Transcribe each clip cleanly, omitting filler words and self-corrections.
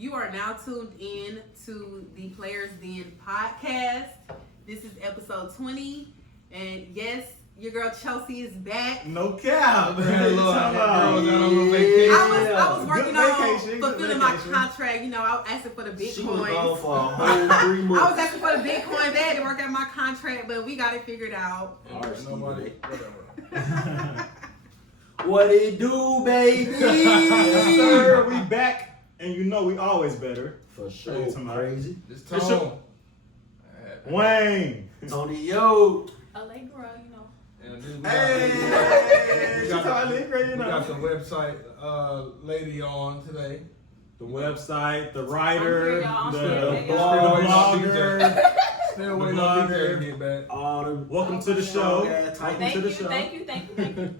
You are now tuned in to the Players Den podcast. This is episode 20. And yes, your girl Chelsea is back. No cap. I was working on fulfilling my contract. You know, I was asking for the Bitcoin. She was gone for a whole 3 months. I was asking for the Bitcoin. They had to work out my contract, but we got it figured out. Nobody. What it do, baby? Yes, sir. We back, and you know we always better. For sure. Crazy. It's Tone. Wayne. Tony, yo. Allegra, you know. And Hey. we got the website lady on today. The website, the writer, the blogger. Still waiting on DJ to get back. Welcome to the show. Thank you.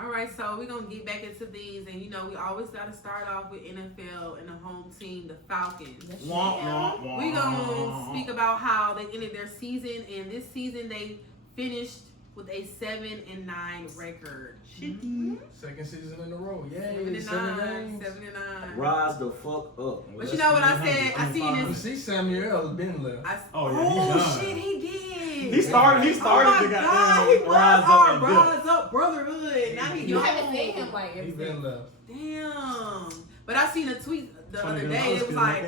All right, so we're going to get back into these. And, you know, we always got to start off with NFL and the home team, the Falcons. We're going to speak about how they ended their season. And this season, they finished with a 7-9 record. Second season in a row. Yay. 7-9. Rise the fuck up. But you know what I said? I seen You this. see Samuel has been left. Oh, shit, he did. He started Oh my the God, he was Rise Up our and Dip. Rise Up brotherhood. Now he You gone. haven't seen him like He's been left. Damn. But I seen a tweet the other day. It was like,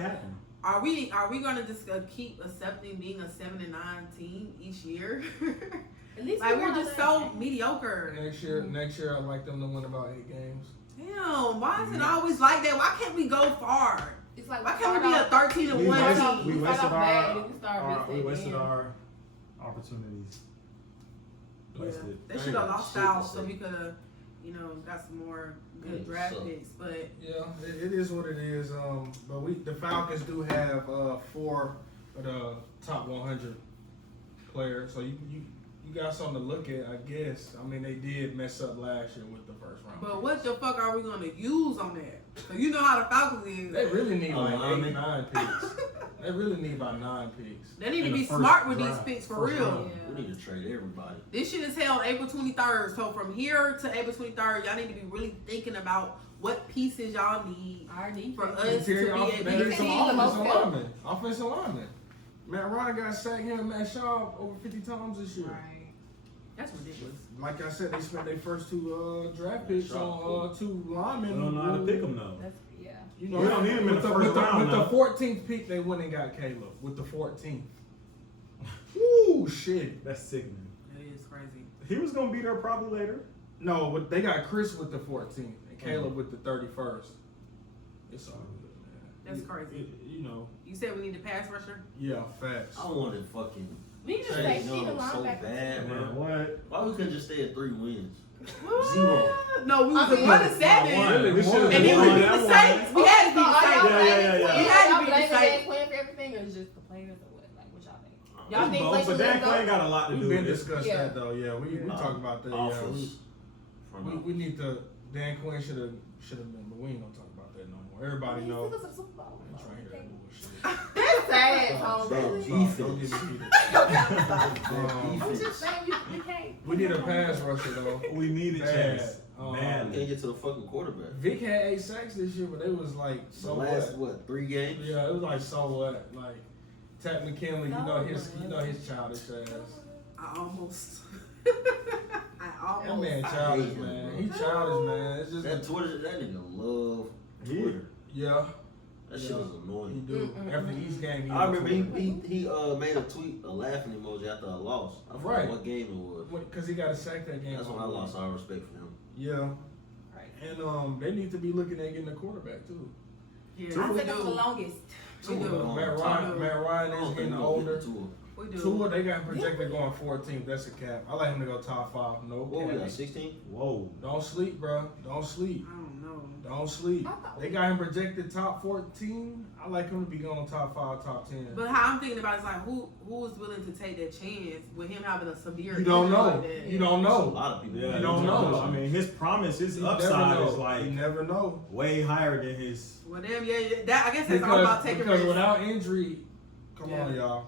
are we gonna just keep accepting being a 7-9 team each year? At least like we're just so mediocre. Next year I'd like them to win about 8 games. Damn, why is it always like that? Why can't we go far? It's like Why can't we be a 13-1 We team? wasted our opportunities. Wasted. They should have lost out so we could have, you know, got some more good draft picks. But yeah, it is what it is. But the Falcons do have 4 of the top 100 players, so you got something to look at, I guess. I mean, they did mess up last year with the first round. But what the fuck are we gonna use on that? So you know how the Falcons is. They really need like 8, 9 picks. They really need about 9 picks. They need to be first smart with draft. these picks for real. We need to trade everybody. This shit is held April 23rd. So from here to April 23rd, y'all need to be really thinking about what pieces y'all need for us to be able to see. Offensive lineman. Matt Ryan got sacked him and Matt Shaw over 50 times this year. Right. That's ridiculous. Like I said, they spent their first 2 draft picks on 2 linemen. We don't know how to pick them though. You know, We don't need him in the first round. With the 14th pick, they went and got Caleb. With the 14th. Woo, shit. That's sickening. That is crazy. He was gonna be there probably later. No, but they got Chris with the 14th and Caleb with the 31st. It's all good, man. That's crazy. You know. You said we need a pass rusher? Yeah, facts. I wanted fucking We just Trey say Young she the so linebacker. bad, Man, bro. what? Why we couldn't just stay at 3 wins? What? 0. No, we was at 1-7. Really? We should've And then we won beat that the one. Saints. We had to beat the Saints. Yeah. We had to beat the Y'all Saints. blaming Dan Quinn for everything, or is it just the players, or what? Like, what y'all think? Y'all think Both, but Dan Quinn got a lot to We've do been with it. discussed Yeah. that though. Yeah, we talk about that. Offense. Yeah, we need to. Dan Quinn should have been, but we ain't gonna talk about that no more. Everybody knows. I'm trying to hear that bullshit. That's sad, Stop. Tom. Don't get me I'm just saying, you can't. We need a pass rusher though. We need a chance. We Man. can't get to the fucking quarterback. Vic had 8 sacks this year, but it was like The so last, what? 3 games? Yeah, it was like so what? Like Tat McKinley, you know his childish ass. I almost. That man childish, man. He childish, man. It's just That Twitter, that nigga love Yeah. Twitter. yeah. That shit was He annoying. do. After each game, he I remember he Twitter. made a tweet, a laughing emoji after a loss. I forgot Right. what game it was. Because he got a sack that game. That's when I lost all respect for him. Yeah. And they need to be looking at getting a quarterback too. Yeah, I we said that for the do. longest. We do. Matt Ryan is getting older. We do. Tua, they got him projected going 14th. That's a cap. I like him to go top 5. No What we cap. got, 16? Whoa. Don't sleep, bro. Don't sleep. I don't know. Don't sleep. They got him projected top 14. I like him to be going top 5, top 10. But how I'm thinking about it is like who is willing to take that chance with him having a severe You don't injury know. like that? You don't A know. lot of people. Yeah, You don't know. I mean, his promise, his You never upside know. is like You never know. way higher than his. Well, damn, yeah, that I guess that's all about taking Because risks. without injury, come Yeah. on, y'all.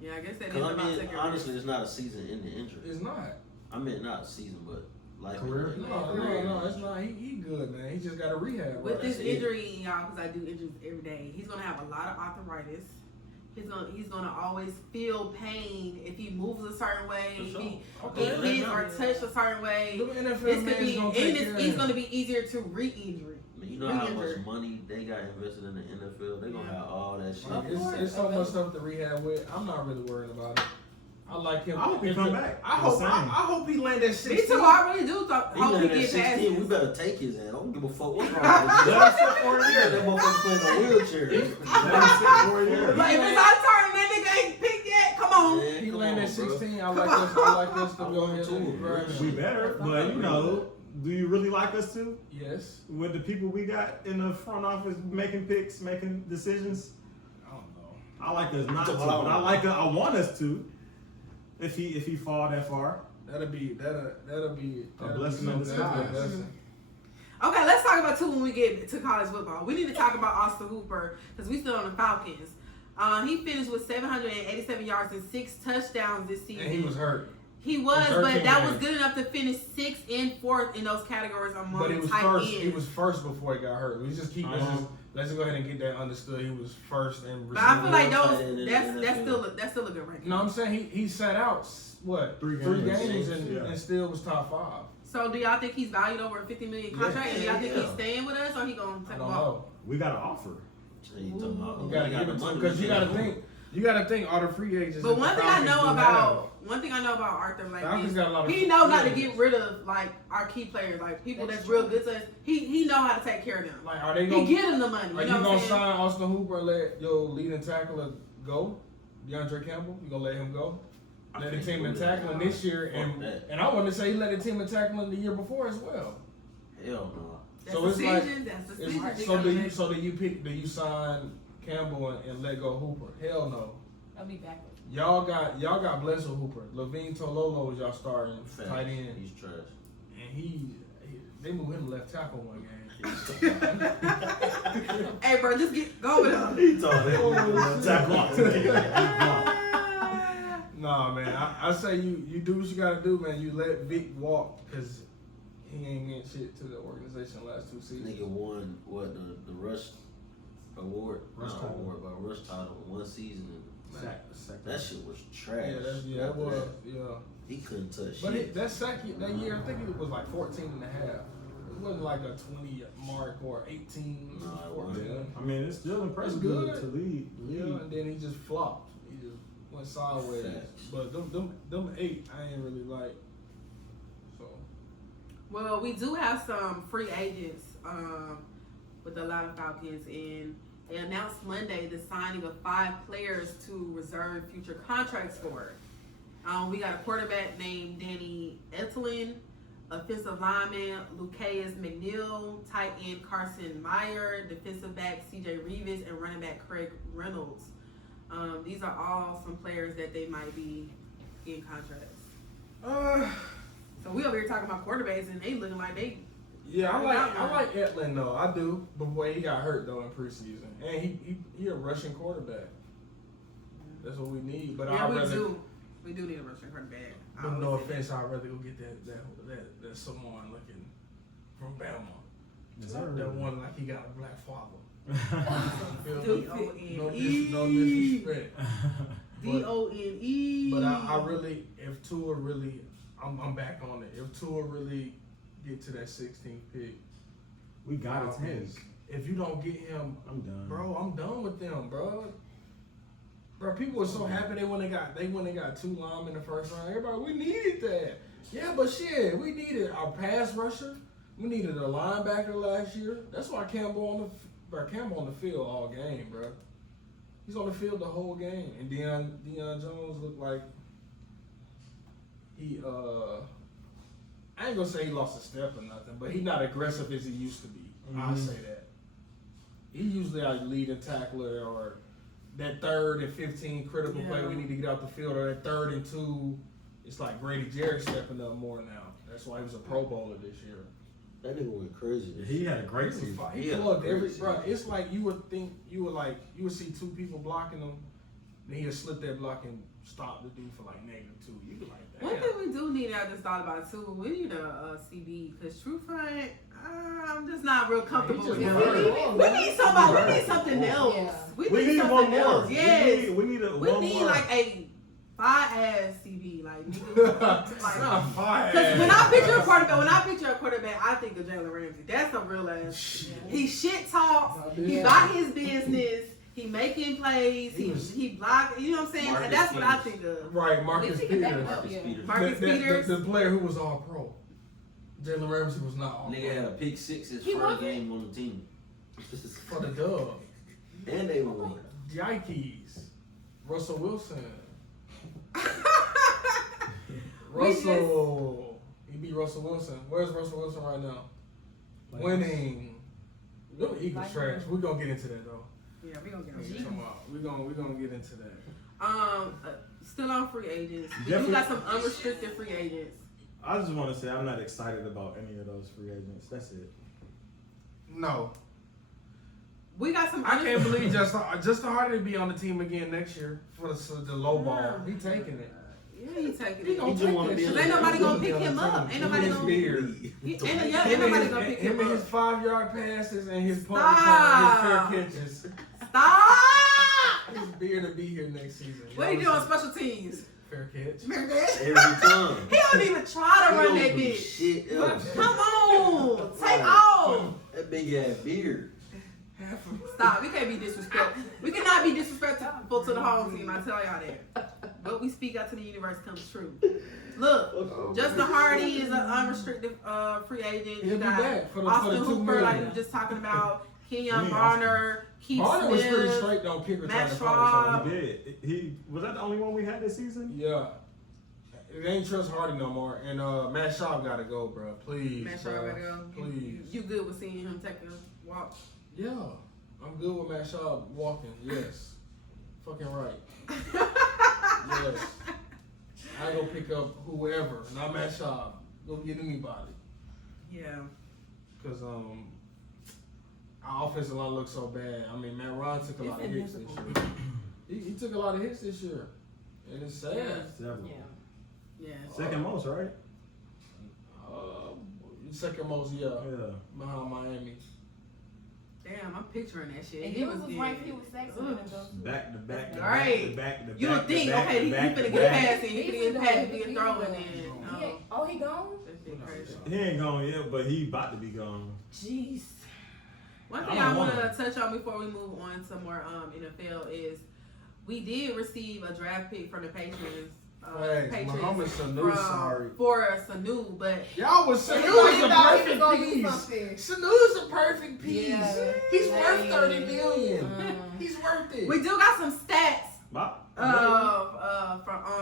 Yeah, I guess that is Because about I mean, taking honestly, risks. it's not a season in the injury. It's not. I meant not a season, but life. Career? No, it's not. He good, man. He just got a rehab. With Right? this injury, y'all, because I do injuries every day, he's gonna have a lot of arthritis. He's gonna always feel pain if he moves a certain way, For if sure. he Okay, hits or touch a certain way. The NFL It's gonna man's be, gonna take care of it's him. gonna be easier to re-injury. I mean, you know how much Re-injure. money they got invested in the NFL? They gonna Yeah. have all that shit. Like, it's so much stuff to rehab with. I'm not really worried about it. I like him. I hope he come back. I hope. The I same. hope he land at 16. Me too. I really do. He Hope he landed at get past 16. We this. better take his ass. I don't give a fuck what's wrong with you. Let him sit for a Yeah, year. that motherfucker playing a wheelchair. Let him sit for a year. Like, if it's our turn, that nigga ain't picked yet. Come on. Man, He come landed on, at bro. 16. I like us to go ahead too. and grab We him. better, but you know, do you really like us to? Yes. With the people we got in the front office making picks, making decisions? I don't know. I like us not to, but I want us to. If he fall that far. That'll be A blessing in disguise. Okay, let's talk about when we get to college football. We need to talk about Austin Hooper because we still on the Falcons. He finished with 787 yards and 6 touchdowns this season. And he was hurt. He was, in 13 but that was games. good enough to finish 6th and 4th in those categories among But he was tight first. ends. He was first before he got hurt. We just keep let's just go ahead and get that understood. He was first in But I feel like receiving. that's still a good ranking. No, I'm saying he sat out what 3 games games, and still was top 5. So do y'all think he's valued over a $50 million contract? And do y'all think he's staying with us or he gonna I take a don't ball? know. We got an offer. You talking about? You gotta give it to him because you gotta think all the free agents. But that one the thing I Falcons know do about Arthur, like Falcons got a lot of he know not to free get rid of like our key players, like people that's real good to us. He know how to take care of them. Like, are they He gonna get them the money. Are You you know what gonna I'm saying? sign Austin Hooper and let your leading tackler go? DeAndre Campbell, you gonna let him go? Let the team in tackling this year, and I want to say he led the team in tackling the year before as well. Hell no. That's So it's decision. That's decision. So do you sign Campbell and let go Hooper? Hell no. I'll be back with Y'all got blessed with Hooper. Levine Tololo is y'all starting Facts. tight end, He's trash. and they moved him left tackle one game. Hey, bro, just go with him. He told him. Tackle. Nah, man, I say you do what you gotta do, man. You let Vic walk because he ain't getting shit to the organization the last 2 seasons. Nigga won what the Rush award, Rush not title. award, but Rush title one season. Second. That shit was trash. Yeah, it was. Yeah. He couldn't touch But shit. that year, I think it was like 14 and a half. It wasn't like a 20 mark or 18, No, it 14. wasn't. I mean, it's still impressive It's good. to lead. Yeah, and then he just flopped. He just went sideways. Facts. But them 8, I ain't really like. So. Well, we do have some free agents with a lot of Falcons, and they announced Monday the signing of 5 players to reserve future contracts for. We got a quarterback named Danny Etlin, offensive lineman Lucas McNeil, tight end Carson Meyer, defensive back CJ Reeves, and running back Craig Reynolds. These are all some players that they might be in contracts. So we over here talking about quarterbacks, and they looking like they. Yeah, I like Etlin though. I do. But boy, he got hurt though in preseason, and he a rushing quarterback. That's what we need. But Yeah, we do need a rushing quarterback. But no offense, I'd rather go get that someone looking from Bama. That one like he got a black father. No disrespect. DONE. But I really, if Tua really, I'm back on it. If Tua really get to that 16th pick, We got to take. if you don't get him, I'm done. bro, I'm done with them, bro. Bro, people were so happy they when they got 2 linemen in the first round. Everybody, we needed that. Yeah, but shit, we needed our pass rusher. We needed a linebacker last year. That's why Campbell on the field all game, bro. He's on the field the whole game. And Deion Jones looked like he I ain't gonna say he lost a step or nothing, but he's not aggressive as he used to be. I'll say that. He usually our leading tackler or that 3rd and 15 critical play we need to get out the field, or that 3rd and 2. It's like Grady Jarrett stepping up more now. That's why he was a Pro Bowler this year. That nigga went crazy. He had a great season. He plugged every bro. It's like you would see 2 people blocking him, then he'll slip that block and stop the dude for like -2. You be like, One damn. thing we do need, I just thought about too, we need a CB because True Front, I'm just not real comfortable with just him. hurt. We need somebody. We need something else. Yeah. We We need something one more. else. Yes. We need one more. Like a fire-ass CB. Like, It's like not fire. because when I picture a quarterback, I think of Jalen Ramsey. That's a real ass. He shit talks. He about his business. He making plays. He block. You know what I'm saying? Marcus And that's what I Peters. think of. Right, Marcus Peters. Marcus Peters. Marcus Peters. The player who was all pro. Jalen Ramsey was not all Nigga had a pick six his first game on the team. for the dub. And they won. Yikes. Russell Wilson. We Russell. He beat Russell Wilson. Where's Russell Wilson right now? Winning. Them Eagles trash. We're gonna get into that though. Yeah, we gonna get on We're gonna get into that. Still on free agents. We do Definitely. got some unrestricted free agents. I just want to say I'm not excited about any of those free agents. That's it. No. We got some. I can't believe Justin Hardy to be on the team again next year for the low ball. He taking it. Yeah, he taking He it. gonna just take wanna that be shit. on Ain't nobody He gonna be pick on the him up. team. Ain't nobody His gonna- beard. Ain't Him nobody gonna pick and him his up. 5-yard passes and his punt Stop. return, his fair catches. Stop! His beard to be here next season. What do you do on special teams? Fair catch. Every time. He don't even try to He run don't that do bitch. shit else. Come on, take off. That big ass beard. Stop. We can't be disrespectful. We cannot be disrespectful to the home team. I tell y'all that. What we speak out to the universe comes true. Look, Justin Hardy is an unrestricted free agent. He'll You be got back for the Austin $2 Hooper, million. like we were just talking about. Kenyon Yeah, Barner, Keith Barner was pretty Smith. straight though. Kick return Matt to Schwab. He did. He was that the only one we had this season? Yeah. It ain't Trust Hardy no more. And Matt Shaw gotta go, bro. Please. Matt Shaw bro. gotta go. Please. You good with seeing him take a walk? Yeah. I'm good with Matt Shaw walking. Yes. Fucking right. Yes. I go pick up whoever, not Matt Shaw. Go get anybody. Yeah. Cause our offensive line looks so bad. I mean, Matt Ryan took a lot of hits this year. He took a lot of hits this year, and it's sad. Seven. Yeah. Second most, right? Second most, yeah, Yeah. behind Miami. Damn, I'm picturing that shit. And He he was was good. ranked. He was sexy. Back to back. Right. Back to back. You would think, okay, he finna get past it. He finna get past it. He He can throw it finna- in. He gone? That shit crazy. He ain't gone yet, but he about to be gone. Jeez. One thing I want to touch on before we move on to more NFL is we did receive a draft pick from the Patriots. Muhammad Sanu, sorry. For Sanu, but Y'all was saying Everybody Sanu's a thought he was gonna perfect do piece. something. Sanu's a perfect piece. Yeah. He's worth Dang. $30 million. He's worth it. we do got some stats from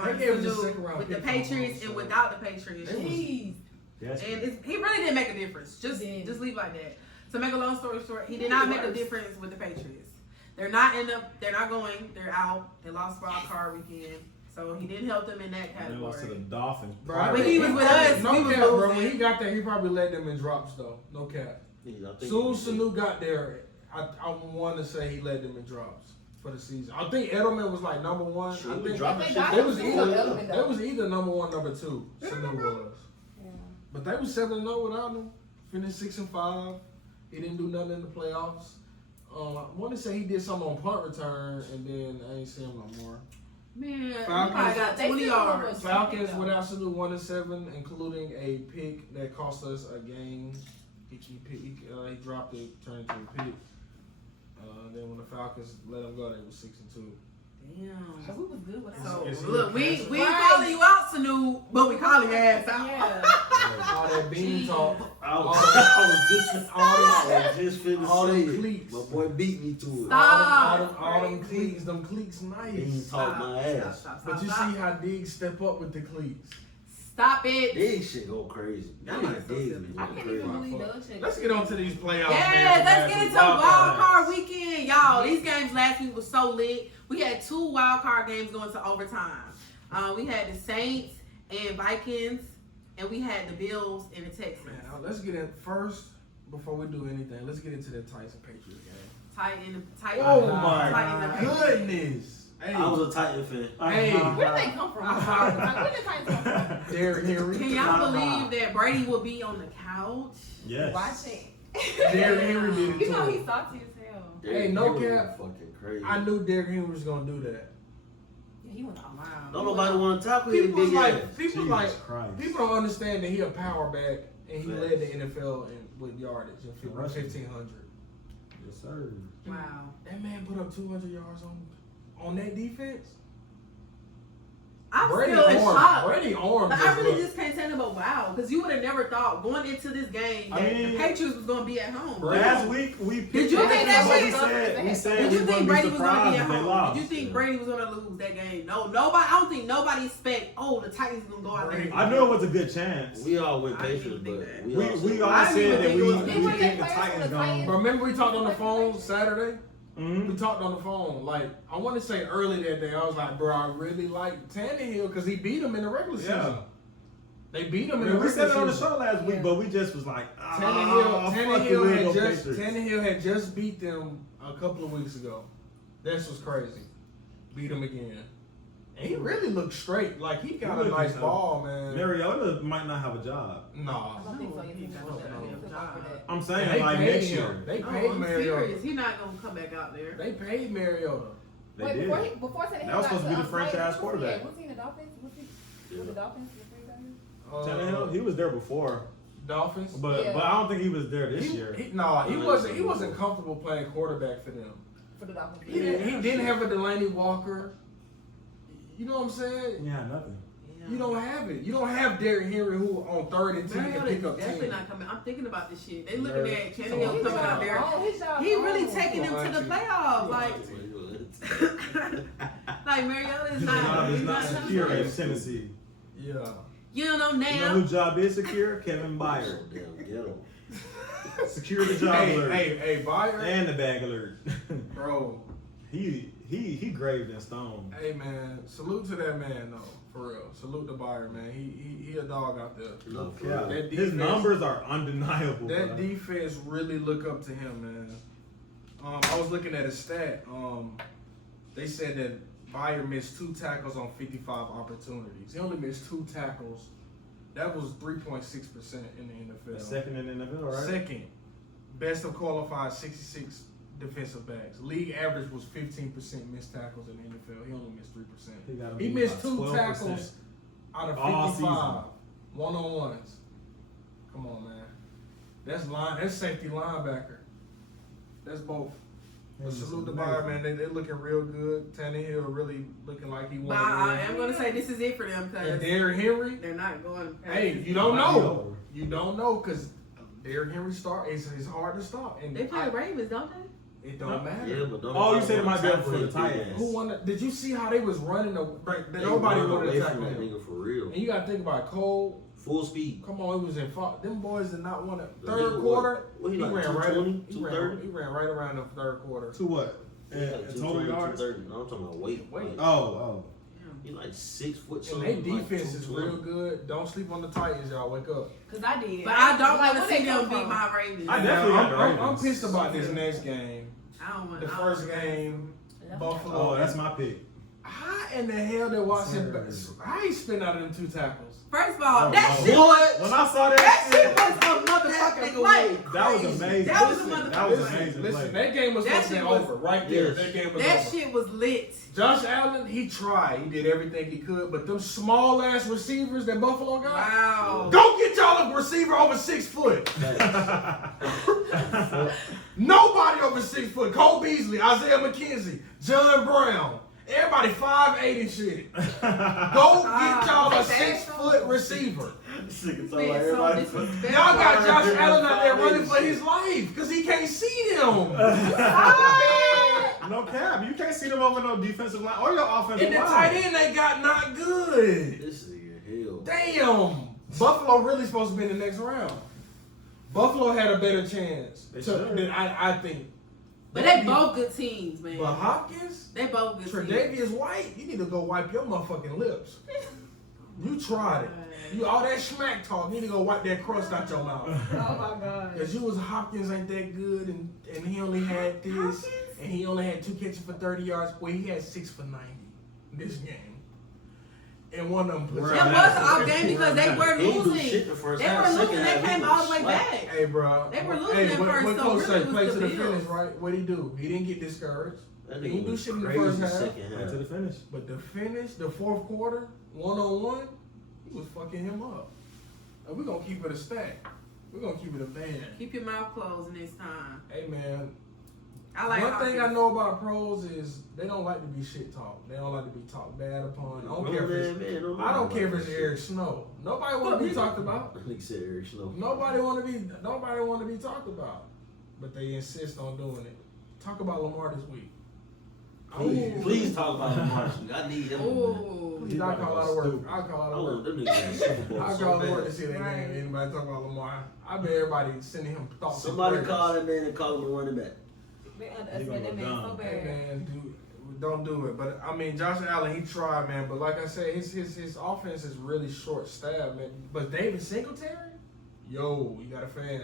They gave us a Sanu second round with the pick for Patriots him, and so- without the Patriots. They was- Jeez. Yes. And he really didn't make a difference. Just leave like that. To make a long story short, he did not make a difference with the Patriots. They're not going. They're out. They lost wild card weekend. So he didn't help them in that They lost to the category. Dolphins. Bro, When he was with us, no we was cap, bro. losing. When he got there, he probably led them in drops, though. No cap. Yeah, I think Soon as Sanu got there, I want to say he led them in drops for the season. I think Edelman was like number one. Sure, I we think dropping They shit. got They was him either before Edelman, though. they was either number one, number two. Sanu was. Yeah. But they was 7-0 without him. Finished 6-5. He didn't do nothing in the playoffs. I want to say he did something on punt return, and then I ain't seen him no more. Man, he Falcons- probably got They 20 still yards. was- Falcons without Sanu 1-7, including a pick that cost us a game. He dropped it, turned into a pick. Then when the Falcons let him go, they was 6-2. Damn. So we was good with So him. Is he look, a we cancer? ain't calling you out, Sanu, but we calling your ass out. Yeah. All that bean talk. I was just finna all say them it. cleats. My boy beat me to it. Stop. All them cleats, them cleats Bean nice. talk my ass. But you see how Diggs step up with the cleats. Stop it. Dig shit go crazy. Y'all Dig are so be silly. I going can't crazy. even believe those shit. Let's get on to these playoffs. Yeah, let's get into wild card cards. weekend, y'all. These games last week was so lit. We had 2 wild card games going to overtime. We had the Saints and Vikings, and we had the Bills and the Texans. Man, now let's get in first before we do anything. Let's get into that Tyson Patriots game. Titan. Oh my Titan. goodness! Hey, I was a Titan fan. Hey. Where did they come from? Where did the Titans come from? Derrick Henry. Can y'all believe that Brady will be on the couch? Yes. Watching. Derrick Henry did it You know too. he's salty as hell. Hey, no Henry cap. Fucking crazy. I knew Derrick Henry was gonna do that. Yeah, he went all Wow. Don't nobody want to tackle his People big like ass. people Jesus like Christ. people don't understand that he a power back and he Facts. led the NFL with yardage in Rushing. 1,500. Yes, sir. Wow. That man put up 200 yards on that defense. I'm Brady still in shock. Brady arm. Like, I really just can't say nothing but wow, because you would have never thought going into this game that the Patriots was going to be at home. Last week we Did you think that we shit? said Did we you think wouldn't Brady be was going to be surprised at if they home? lost. Did you think Brady was going to lose that game? No, nobody. I don't think nobody expect. Oh, the Titans going to go out there. I knew it was a good chance. We all went I didn't Patriots, think but that. We all I didn't said even that think we it was- They were think the players Titans on the gonna. Titans. Remember we talked on the phone Saturday? Mhm. We talked on the phone. Like, I want to say early that day, I was like, bro, I really like Tannehill because he beat him in the regular season. Yeah. They beat him in I the mean, we said regular it on the season. show last week, Yeah. but we just was like, Tannehill had just beat them a couple of weeks ago. That's what's crazy. Beat him again. And he really looked straight. Like, he got a looked nice good. ball, man. Mariota might not have a job. I Nah. don't think so. No, You he think got so. that damn job. I'm saying They like paid next him. year. They Oh, paid I'm Mariota. serious. He's not going to come back out there. They paid Mariota. They Wait, did. before Tannehill That was supposed to be the got franchise Titans, quarterback. Was he in the Dolphins? Was the Dolphins? Tannehill, he was there before, Dolphins. but Yeah. I don't think he was there this year. He wasn't comfortable playing quarterback for them. For the Dolphins. He didn't have a Delaney Walker. You know what I'm saying? Yeah, nothing. You don't have it. You don't have Derrick Henry who on 3rd and 10 can Mariota pick is up definitely 10. not coming. I'm thinking about this shit. They looking Yeah. at Tannehill coming out there. He really taking them to the playoffs. Like Mariota is His job not. is He's not not secure coming. in Tennessee. Yeah. You don't know You know now. whose job is secure? Kevin Byard. Damn, get him. Secure the job alert Hey, Byard. and the bag alert. Bro, he graved in stone. hey man, salute to that man though, for real. Salute to Byard, man. He a dog out there. No, for Yeah, real. That his defense- numbers are undeniable. That bro. defense really look up to him, man. I was looking at a stat. They said that Byard missed 2 tackles on 55 opportunities. He only missed 2 tackles. That was 3.6% in the NFL. Second in the NFL, right? Second, best of qualified 66 defensive backs. League average was 15% missed tackles in the NFL. He only missed 3%. He missed 2 12%. tackles out of All 55 one-on-ones. Come on, man. That's safety linebacker. That's both. But salute to Byard, man. They looking real good. Tannehill really looking like he But won. I am going to say this is it for them And because Derrick Henry, they're not going. hey, you don't know. You don't know because Derrick Henry it's hard to stop. And They play the Ravens, don't they? it don't matter. Yeah, but don't Oh, you said it nobody might be up tackle for the his Titans. big ass. Who won? Did you see how they was running? They Nobody run wanted away to from tackle that him. nigga for real. And you got to think about Cole. Full speed. Come on, it was in them boys did not want to. The Third nigga quarter, what, he like ran 220, he ran 230? right around the third quarter. To what? Yeah, Total yards? 230. No, I'm talking about weight. Weight. Like, Oh. he like 6 foot And something. their like defense is 220. real good. Don't sleep on the Titans, y'all. Wake up. Because I did. But I don't Like, want to where see they them come beat from? my Ravens. I definitely got the I'm Ravens. pissed about this next game. I don't want The first game, Buffalo. Oh, that's my pick. How in the hell did Watson? Sir. How he spin out of them 2 tackles? First of all, Oh, that no. shit. What? When I saw That shit that was a That motherfucking nigga play. went that was crazy. amazing. That was a That was motherfucking amazing Listen, play. that game was That supposed to be shit was- over right there. Yes. That game was That over. shit was lit. Josh Allen, he tried. He did everything he could, but them small ass receivers that Buffalo got. Wow. Go get y'all a receiver over 6 foot. Nobody over 6 foot. Cole Beasley, Isaiah McKenzie, John Brown. Everybody 5'8" and shit. Go get y'all a 6 foot receiver. Y'all Y'all got Josh Allen out there running for his life because he can't see them. No cap. You can't see them over no defensive line or your offensive And the line. tight end they got not good. This nigga hell. Damn. Buffalo really supposed to be in the next round. Buffalo had a better chance. They should. Than I think. But they both good teams, man. But Hopkins, They both good teams. Tre'Davious White, you need to go wipe your motherfucking lips. You tried it. You all that smack talk, you need to go wipe that crust out your mouth. Oh my God. Cause you was Hopkins ain't that good and he only had this. Hopkins? and he only had 2 catches for 30 yards. Well, he had 6 for 90 this game. And one of them It was an off game because they were losing. They were losing. They came all the way back. Hey, bro. They were losing at first. What So coach really say? Play was to the the Bills. finish, right? What'd he do? He didn't get discouraged. That He didn't do nigga shit in was the crazy first half. second Went to the half. finish. But the finish, the fourth quarter, 1-on-1, he was fucking him up. And we're gonna keep it a stack. We're gonna keep it a band. Keep your mouth closed next time. Hey man, I like one thing I hockey. know about pros is they don't like to be shit talked. They don't like to be talked bad upon. I don't care if it's Eric Snow. Nobody want to be talked about. I think said Eric Snow. Nobody want to be talked about. But they insist on doing it. Talk about Lamar this week. Please talk about Lamar this week. I need him. Ooh. Please, I'll call out of work. I'll call out I of want work. them niggas in the Super Bowl I'll so call out of work to bad. see that Right. game. Anybody talk about Lamar? I bet everybody sending him thoughts. Somebody and call prayers. that man and call him a running back. They underestimate that man so Hey, bad. man, don't do it. But I mean, Josh Allen, he tried, man. But like I said, his offense is really short staffed, man. But David Singletary, yo, you got a fan.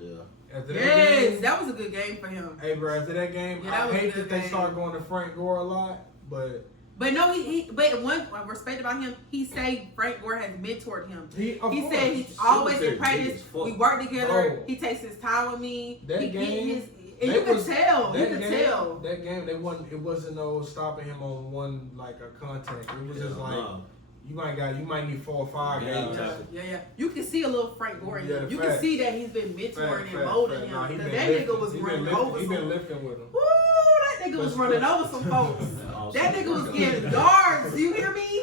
Yeah. After that Yes, game, that was a good game for him. hey, bro, after that game, Yeah, that I was a hate good that they game. start going to Frank Gore a lot, but But no, but one respect about him, he said Frank Gore has mentored him. he Said he's always in Singletary practice. big as fuck. We work together. Bro. He takes his time with me. That he get game, his, and you could tell. You That could game, tell. That game, it wasn't no stopping him on one like a contact. It was just like Nah. you might need 4 or 5 Yeah, guys. Yeah. You can see a little Frank Gore in Yeah, him. You fact. can see that he's been mentoring and Fact. molding Nah, he him. been Because that lifting. nigga was He been running lifting. over He been some. lifting with him. Woo, that nigga was running over some folks. That nigga was getting yards. Do you hear me?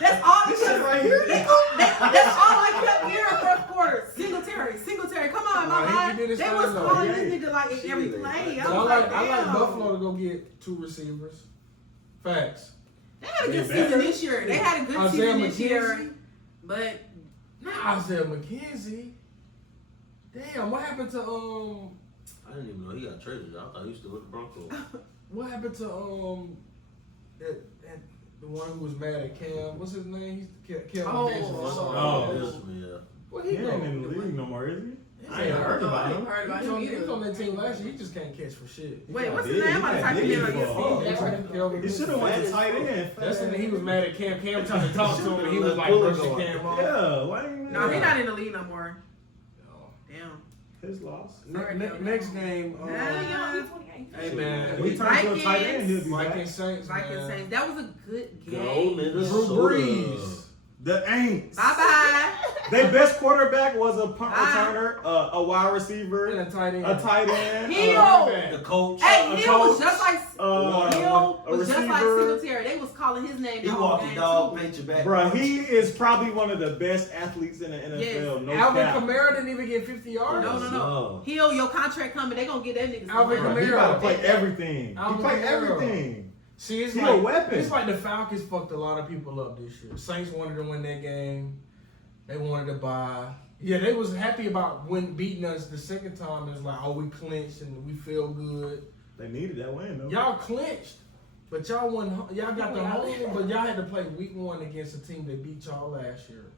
That's all he kept right here. That's all I kept hearing first quarter. Singletary. Come on, Nah, my he man. did his They thing, was though. calling Yeah. this nigga like in every Shit. play. But I I was like damn. Buffalo to go get 2 receivers. Facts. They had a good They better. season this year. They had a good Isaiah season this year. McKenzie? But Not Isaiah McKenzie. Damn, what happened to I didn't even know he got traded. I thought he was still with the Broncos. what happened to that the one who was mad at Cam? What's his name? He's Cam Oh. Benjamin. Oh. Yeah. Where He he ain't go? in the league no more, is he? He's I ain't heard about I him. ain't heard about He him was either. on that team last year. He just can't catch for shit. Wait, what's Yeah, his name? I'm he gonna got type it in big on your ball. phone. He should have went to tight end. That's when he was mad at Cam. Cam tried to talk to him, and he was like Bullet brushing going. Cam off. Yeah, why ain't No, he's not in the league no more. Damn. his loss. Next game, Nah. hey man, We turned to a tight end. He'll be Mike back. and Saints, Vikings man. Saints. That was a good Good old game. Minnesota. Drew Brees. The Aints. Bye bye. Their best quarterback was a punt Bye. returner, a wide And receiver, a tight end. a tight end, Hill. The coach. Hey, a Hill was coach, just like Hill a was just like receiver. Singletary. They was calling his name. He the whole walked the game, dog, too. paint your back. Bruh, he is probably one of the best athletes in the NFL. No Alvin cap. Kamara didn't even get 50 yards. No. Hill, your contract coming. They gonna get that nigga. Alvin some money. Bruh, he Kamara. about to play everything. Alvin He play Kamara. everything. See, it's He like a weapon. It's like the Falcons fucked a lot of people up this year. Saints wanted to win that game. They wanted to buy. Yeah, they was happy about beating us the second time. It was like, oh, we clinched and we feel good. They needed that win though. Y'all clinched, but y'all won. Y'all got the home, but y'all had to play week 1 against a team that beat y'all last year.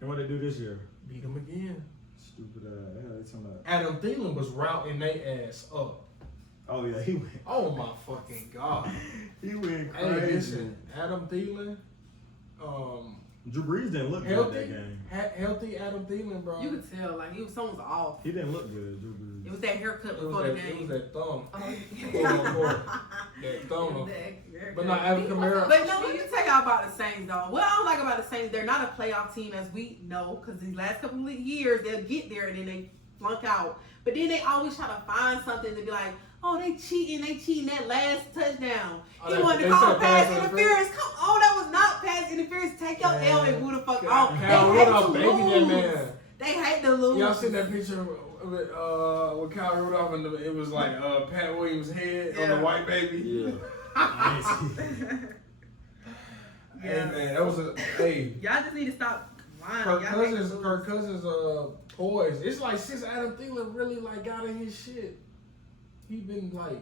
And what they do this year? Beat them again. Stupid. They talking about. Adam Thielen was routing their ass up. Oh yeah, he went. Oh my fucking god. He went Hey, crazy. listen, Adam Thielen, Drew Brees didn't look good that game. healthy Adam Thielen, bro. You could tell like something was off. He didn't look good, Drew Brees. It was that haircut It was before the that, it was game. that thumb. Oh, That thumb. yeah. But not Alvin Kamara. But no, let me tell y'all about the Saints though. What I don't like about the Saints, they're not a playoff team as we know, because these last couple of years they'll get there and then they flunk out. But then they always try to find something to be like, oh, they cheating that last touchdown. Oh, He wanted to they call said pass pass interference. Come on, that was not pass interference. Take your L and who the fuck off. Kyle They hate Rudolph, to baby, that lose. man. They hate to lose. Y'all seen that picture with Kyle Rudolph and it was like Pat Williams' head on the white baby? Yeah. Hey man, that was hey. Y'all just need to stop lying. Kirk Y'all hate to Cousins, lose. poised. It's like since Adam Thielen really like got in his shit, he been like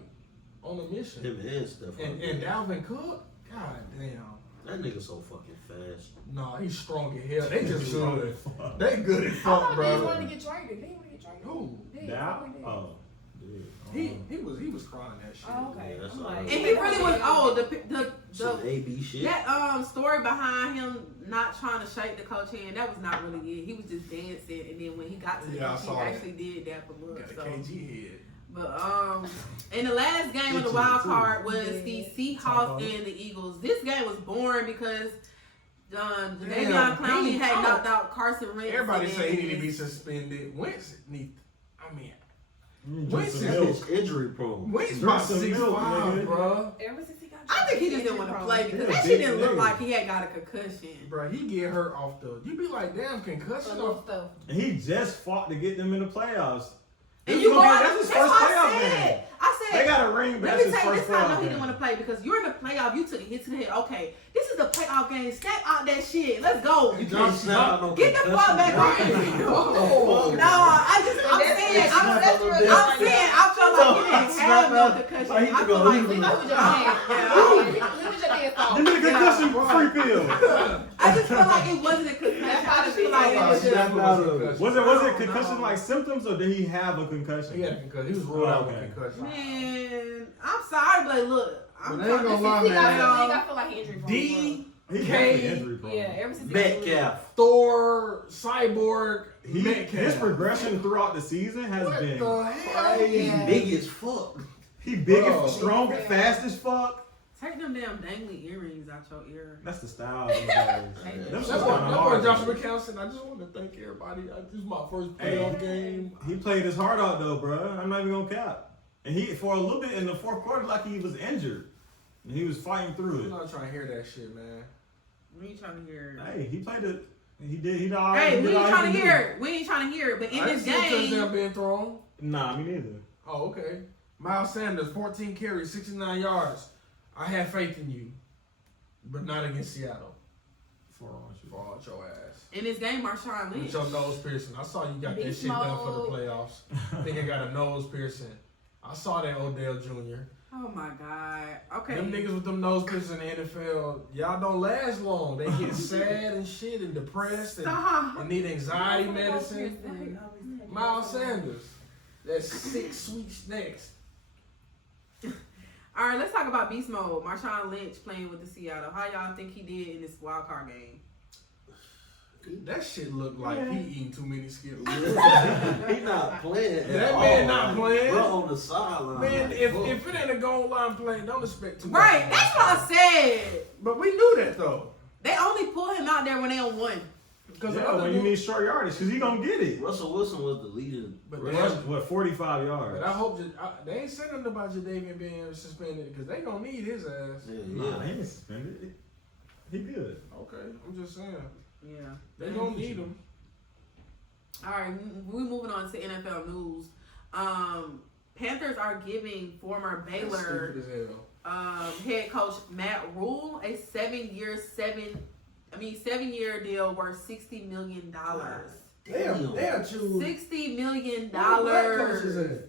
on a mission. Him and stuff. And Dalvin Cook, god damn. That nigga so fucking fast. Nah, he's strong as hell. They just good. Fuck. They good as I fuck, thought they bro. wanted to get traded. They want to get traded. Who? Yeah, Dow? they did. Oh. Yeah. He was crying that shit. Oh, okay. Yeah, that's I'm all like, right. And he really was old. Some AB shit. That story behind him not trying to shake the coach hand, that was not really it. He was just dancing, and then when he got to the coach, he actually did that for love. Got a So. KG head. But in the last game of the wild card was the Seahawks and the Eagles. This game was boring because Jadeveon Clowney had knocked out Carson Wentz. Everybody say he need to be suspended. Wentz Wentz is injury prone. Wentz about Drink some milk, 6'5", nigga. bro. Ever since he got I think he just didn't want to play because Yeah, that shit big didn't look nigga. like he had got a concussion. Bro, he get hurt off the. You be like, damn, concussion. stuff. And he just fought to get them in the playoffs. And This you is gonna be- going? that's his That's first what playoff I game. said. I said. They got a ring, but Let that's me his tell you, first this time I know playoff he game. didn't want to play because you're in the playoff. You took a hit to the head. Okay, this is the playoff game. Snap out that shit. Let's go. You can't snap out no Get the fuck back on. Oh, No, I'm saying, I feel like he didn't have no concussion. Like he I took feel a like leave. Look at your hand. Look at your hand. Give me the concussion free pill. I just feel like it wasn't a concussion. I just feel like it was just. Was No, it concussion no. like symptoms or did he have a concussion? He had a concussion. He was ruled out with Okay. concussion. Man, I'm sorry, but look, I'm But I ain't gonna lie, He man. I feel like he injury prone. D, He K, definitely injury prone. Yeah, ever since he Metcalf. Thor, Cyborg, His Metcalf. progression throughout the season has What been the hell? crazy. Yeah. Big as fuck. He big Bro. and strong and fast as fuck. Take them damn dangly earrings out your ear. That's the style. Of those guys. Them That's shit's why kinda hard. Joshua Kelson. I just want to thank everybody. This is my first playoff game. He played his heart out though, bro. I'm not even gonna cap. And he for a little bit in the fourth quarter, like he was injured, and he was fighting through I'm it. not trying to hear that shit, man. We ain't trying to hear it. Hey, he played it. He did. He did all right. Hey, He we did all ain't he trying to could hear it. We ain't trying to hear it. But in I this didn't see a touchdown game, being thrown. do. Nah, me neither. Oh, okay. Miles Sanders, 14 carries, 69 yards. I have faith in you, but not against Seattle. For Fall out your ass. in this game, Marshawn With Lynch. your nose piercing. I saw you got that Beast shit done for the mode. playoffs. Nigga got a nose piercing. I saw that Odell Jr. Oh my God. Okay. Them niggas with them nose piercings in the NFL, y'all don't last long. They get sad and shit and depressed and need anxiety medicine. Miles Sanders. That's 6 sweet snacks. All right, let's talk about beast mode. Marshawn Lynch playing with the Seattle. How y'all think he did in this wild card game? That shit looked like he eating too many Skittles. He not playing. That man not playing. Bro on the sideline. Man, if it ain't a goal line play, don't expect too much. Right, that's what I said. But we knew that though. They only pull him out there when they on one. Because Yeah, when you need short yardage, because he gonna get it. Russell Wilson was the leader. But rusher. What, 45 yards? But I hope they ain't said nothing about Jadeveon being suspended because they gonna need his ass. Yeah, Nah, he ain't suspended. He good. Okay, I'm just saying Yeah. they gonna need him. All right, we moving on to NFL news. Panthers are giving former That's Baylor stupid as hell. head coach Matt Rule a 7-year deal worth $60 million. They'll choose. $60 million.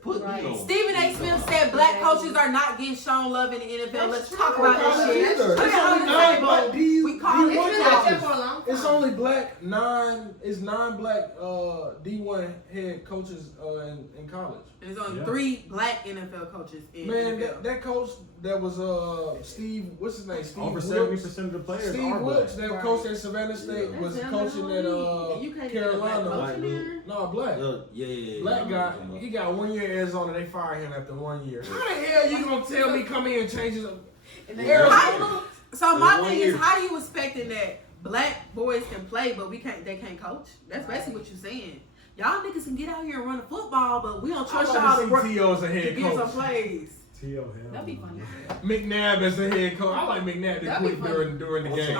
Put Right. me on. Stephen A. Smith said black coaches are not getting shown love in the NFL. Let's talk about that shit. It's Look at only how nine black we call it. It's been like that for a coaches. long time. It's only black nine black D1 head coaches in college. There's only Yeah. 3 black NFL coaches in Man, NFL. that coach that was Steve. What's his name? Steve. Over Wilkes. 70% of the players Steve are Wilkes, black. that coach at Savannah State, Yeah. was That's coaching him, at and you can't get a black Carolina. coach in there? No, black. Yeah. Black guy, he got 1 year in Arizona. They fired him after 1 year. How the hell you gonna tell me come in and change his? And then Arizona. So my One thing year. is, how you expecting that black boys can play, but they can't coach? That's basically what you're saying. Y'all niggas can get out here and run a football, but we don't I trust y'all to want work to see T.O. as a to head get some coach. plays. T.O. hell. That'd be funny. McNabb as a head coach. I like McNabb to That'd be quit funny. during the game.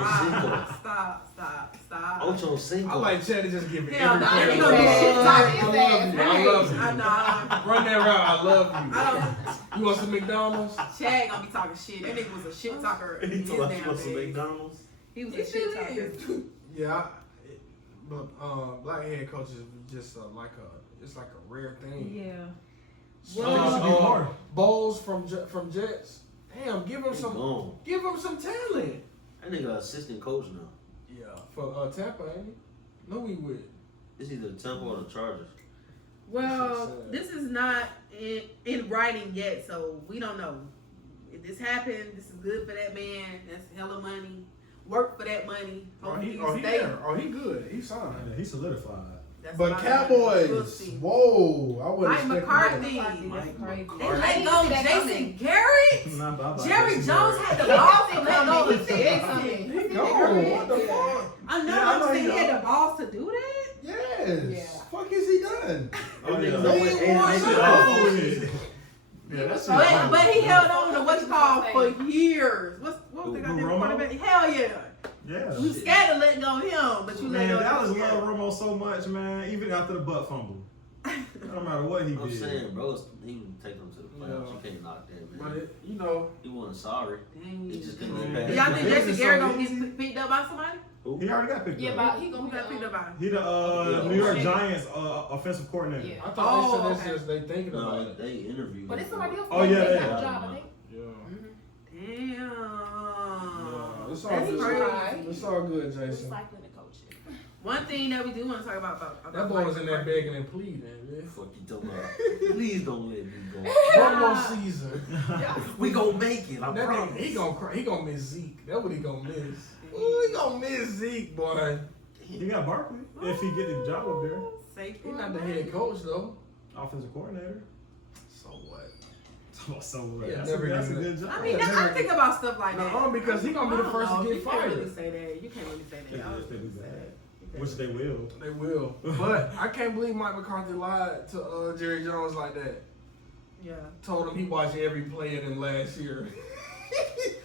Stop. Ocho Cinco. I like Chad to just give it Hell, every nah, player. he I gonna get shit talking love his you. ass. I love you. I know. Run that route. I love I you. don't. You want some McDonald's? Chad gonna be talking shit. That nigga was a shit talker in He his told us damn what's some days. McDonald's. He was He a shit still talker. is. Yeah, but black head coaches just it's like a rare thing. Yeah. I think it should be more. Bowles from Jets. Damn, give him He some gone. talent. That nigga assistant coach now. Yeah, for Tampa, ain't he? No, he with. It's either the Tampa or the Chargers. Well, this is not in writing yet, so we don't know. If this happened, this is good for that man. That's hella money. Work for that money. He good. He signed. Yeah, he solidified. That's But what Cowboys, we'll see. whoa, I Mike wouldn't McCarthy. They let go Jason Garrett. Jerry Jones had the balls to let go of Jason. He gone. What the fuck? I know. Yeah, I know I'm saying he he had the balls to do that. Yes. Yeah. Fuck is he done? Oh, yeah. Yeah, that's But he held on to what's called for years. What was the goddamn Romo? quarterback? Hell yeah. Yeah. You scared to let go of him, but you let Man, go Dallas of him. love Romo so much, man. Even after the butt fumble, no matter what he I'm did. saying, bro, he can take them to the playoffs. Yeah. You can't knock that, man. But it, you know, He wasn't sorry. Dang. He just Do couldn't Yeah. get y'all past think it. Jason This is Garrett so gonna easy. get picked up by somebody? He already got picked Yeah, up. but he Who gonna got picked be up by? He the New York Giants offensive coordinator. Yeah. I thought they Oh, said this is they thinking about No, it. they interviewed But him it's somebody else. Oh, yeah, that yeah. got a job, I think. Yeah. Damn. Yeah, it's all That's good. crazy. It's all good, Jason. Recycling the coaches. One thing that we do want to talk about That boy was in there begging and pleading, man. Fuck you talking about. Please don't let me go. One more season. We gonna make it. I That promise. nigga, he gonna cry. He gonna miss Zeke. That's what he gonna miss. Ooh, he gonna miss Zeke, boy. He got Barkley if he get the job up there. Safe. He's not the head coach though. Offensive coordinator. So what? So what? Yeah, That's, never that's a gonna- good job. I mean, Yeah, I think about stuff like that. No, because he gonna be the first I don't to know. get You can't really fired. say that. You can't really say that. Yeah, if they do that. Okay. Which they will. They will. But I can't believe Mike McCarthy lied to Jerry Jones like that. Yeah. Told him he watched every play of them last year.